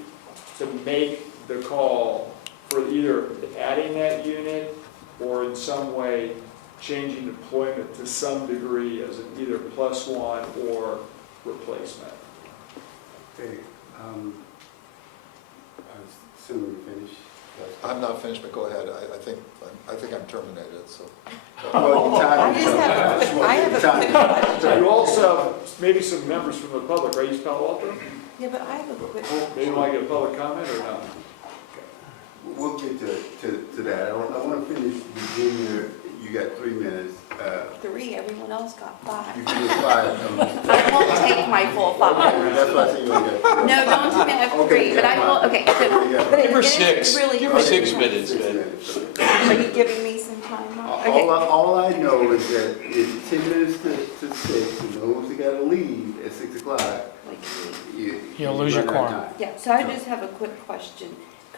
to make the call for either adding that unit or in some way changing deployment to some degree as an either +1 or replacement. Okay, I assume we finished. I'm not finished, but go ahead. I think I'm terminated, so. Well, I just have a quick question. You also have maybe some members from the public, right, East Palo Alto? Yeah, but I have a quick, Maybe you want to get a public comment or not? We'll get to that. I want to finish Virginia. You got 3 minutes. 3, everyone else got 5. You can get 5. I won't take my full 5. That's why I said you only got 3. No, don't tell me I have 3, Okay, but I will, okay, so, but it Give her is 6, really give her quick. 6 minutes, 6 man. minutes. Are you giving me some time off? Okay. All I know is that it's 10 minutes to 6, and those that got to leave at 6 o'clock, Like, You'll lose your run out of quorum. time. yeah, so I just have a quick question.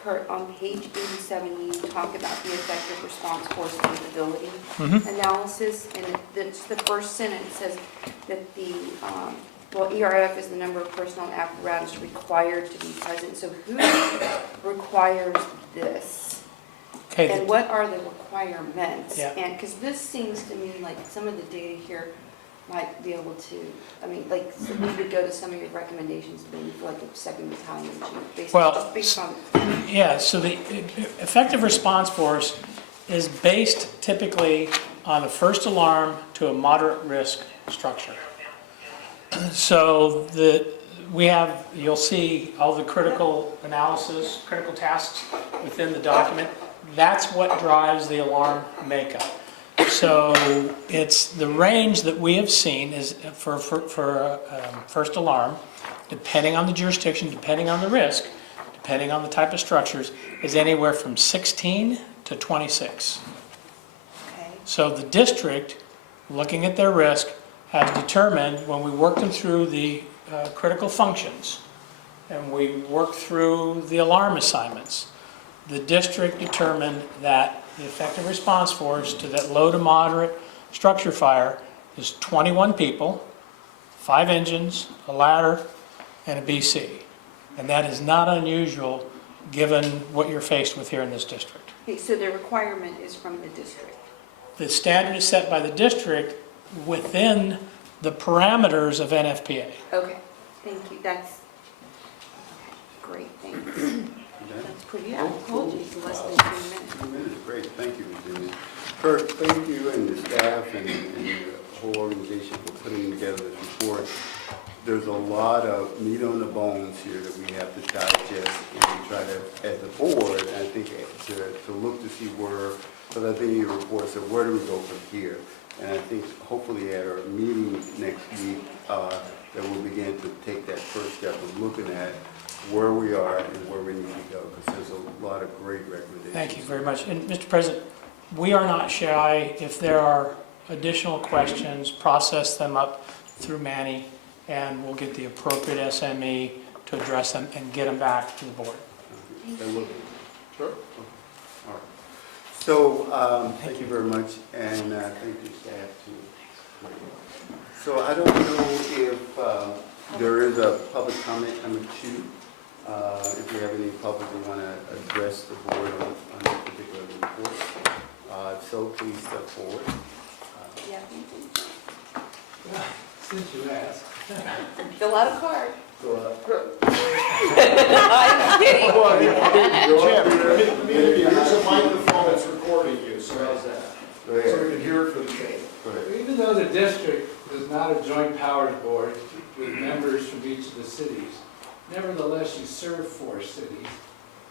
Kurt, on page 87, you talk about the effective response force capability analysis, and it's the first sentence says that the, ERF is the number of personnel and apparatus required to be present. So who requires this? Okay, And what are the requirements? Yeah. And, because this seems to me like some of the data here might be able to, I mean, like, so we would go to some of your recommendations, maybe for like a second battalion chief, Well, just based on. yeah, so the effective response force is based typically on a first alarm to a moderate risk structure. So you'll see all the critical analysis, critical tasks within the document. That's what drives the alarm makeup. So it's the range that we have seen is for first alarm, depending on the jurisdiction, depending on the risk, depending on the type of structures, is anywhere from 16 to 26. Okay. So the district, looking at their risk, has determined when we work them through the critical functions and we work through the alarm assignments, the district determined that the effective response force to that low to moderate structure fire is 21 people, 5 engines, a ladder, and a BC. And that is not unusual given what you're faced with here in this district. Okay, so the requirement is from the district. The standard is set by the district within the parameters of NFPA. Okay, thank you, that's, great, thanks. That's pretty, yeah, I told you, it's less than 2 minutes. 2 minutes, great, thank you, Virginia. Kurt, thank you and the staff and your whole organization for putting together this report. There's a lot of meat on the bones here that we have to digest and we try to, as a board, I think, to look to see where, because I think your report said, where do we go from here? And I think hopefully at our meeting next week, that we'll begin to take that first step of looking at where we are and where we need to go, because there's a lot of great recommendations. Thank you very much. And Mr. President, we are not shy. If there are additional questions, process them up through Manny, and we'll get the appropriate SME to address them and get them back to the board. Sure. All right. So, thank you very much, and thank you, staff, too. So I don't know if there is a public comment coming to, if we have any public who want to address the board on this particular report. So please step forward. Yeah, Since you asked. fill out a card. Go up. I'm kidding. There's a microphone that's recording you, so how's that? Go So ahead. we can hear it for the tape. Go ahead. Even though the district is not a joint powers board with members from each of the cities, nevertheless, you serve 4 cities.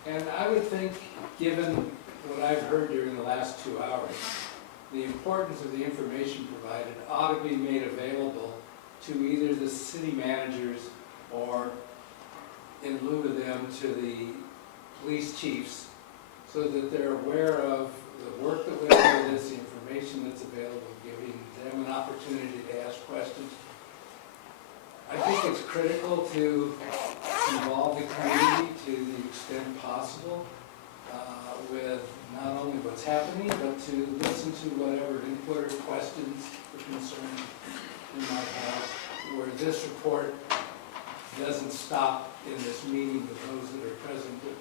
And I would think, given what I've heard during the last 2 hours, the importance of the information provided ought to be made available to either the city managers or, in lieu of them, to the police chiefs, so that they're aware of the work that went into this, the information that's available, giving them an opportunity to ask questions. I think it's critical to involve the community to the extent possible with not only what's happening, but to listen to whatever input or questions or concerns we might have, where this report doesn't stop in this meeting with those that are present that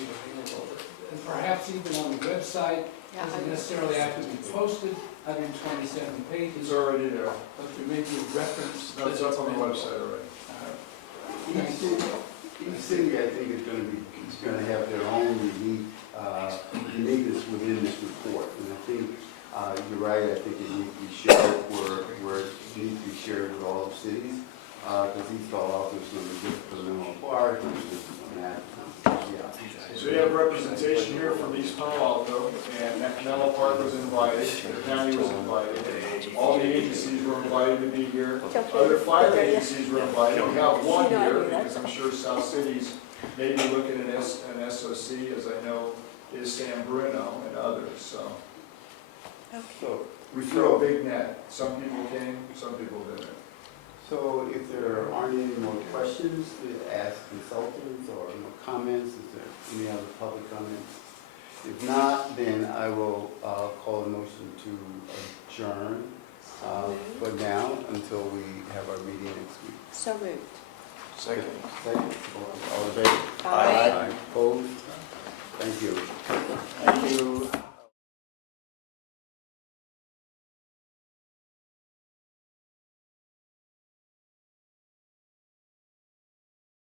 be available. And perhaps even on the website, doesn't necessarily have to be posted, 127 pages, It's already there. but there may be a reference. That's up on the website already. Each city, I think, is gonna have their own uniqueness within this report. And I think, you're right, I think it needs to be shared where it needs to be shared with all the cities. Because these thought authors are going to be good for the Menlo Park, and this and that. Yeah. So you have representation here from East Palo Alto, and Menlo Park was invited, the county was invited, all the agencies were invited to be here, other 5 agencies were invited, we have one here, because I'm sure South Cities may be looking at an SOC, as I know is San Bruno and others, so. So, We throw a big net, some people came, some people didn't. so if there aren't any more questions to ask consultants or comments, is there any other public comments? If not, then I will call a motion to adjourn for now until we have our meeting next week. So moved. Second. Second, all in favor? Aye. Opposed? Thank you. Thank you.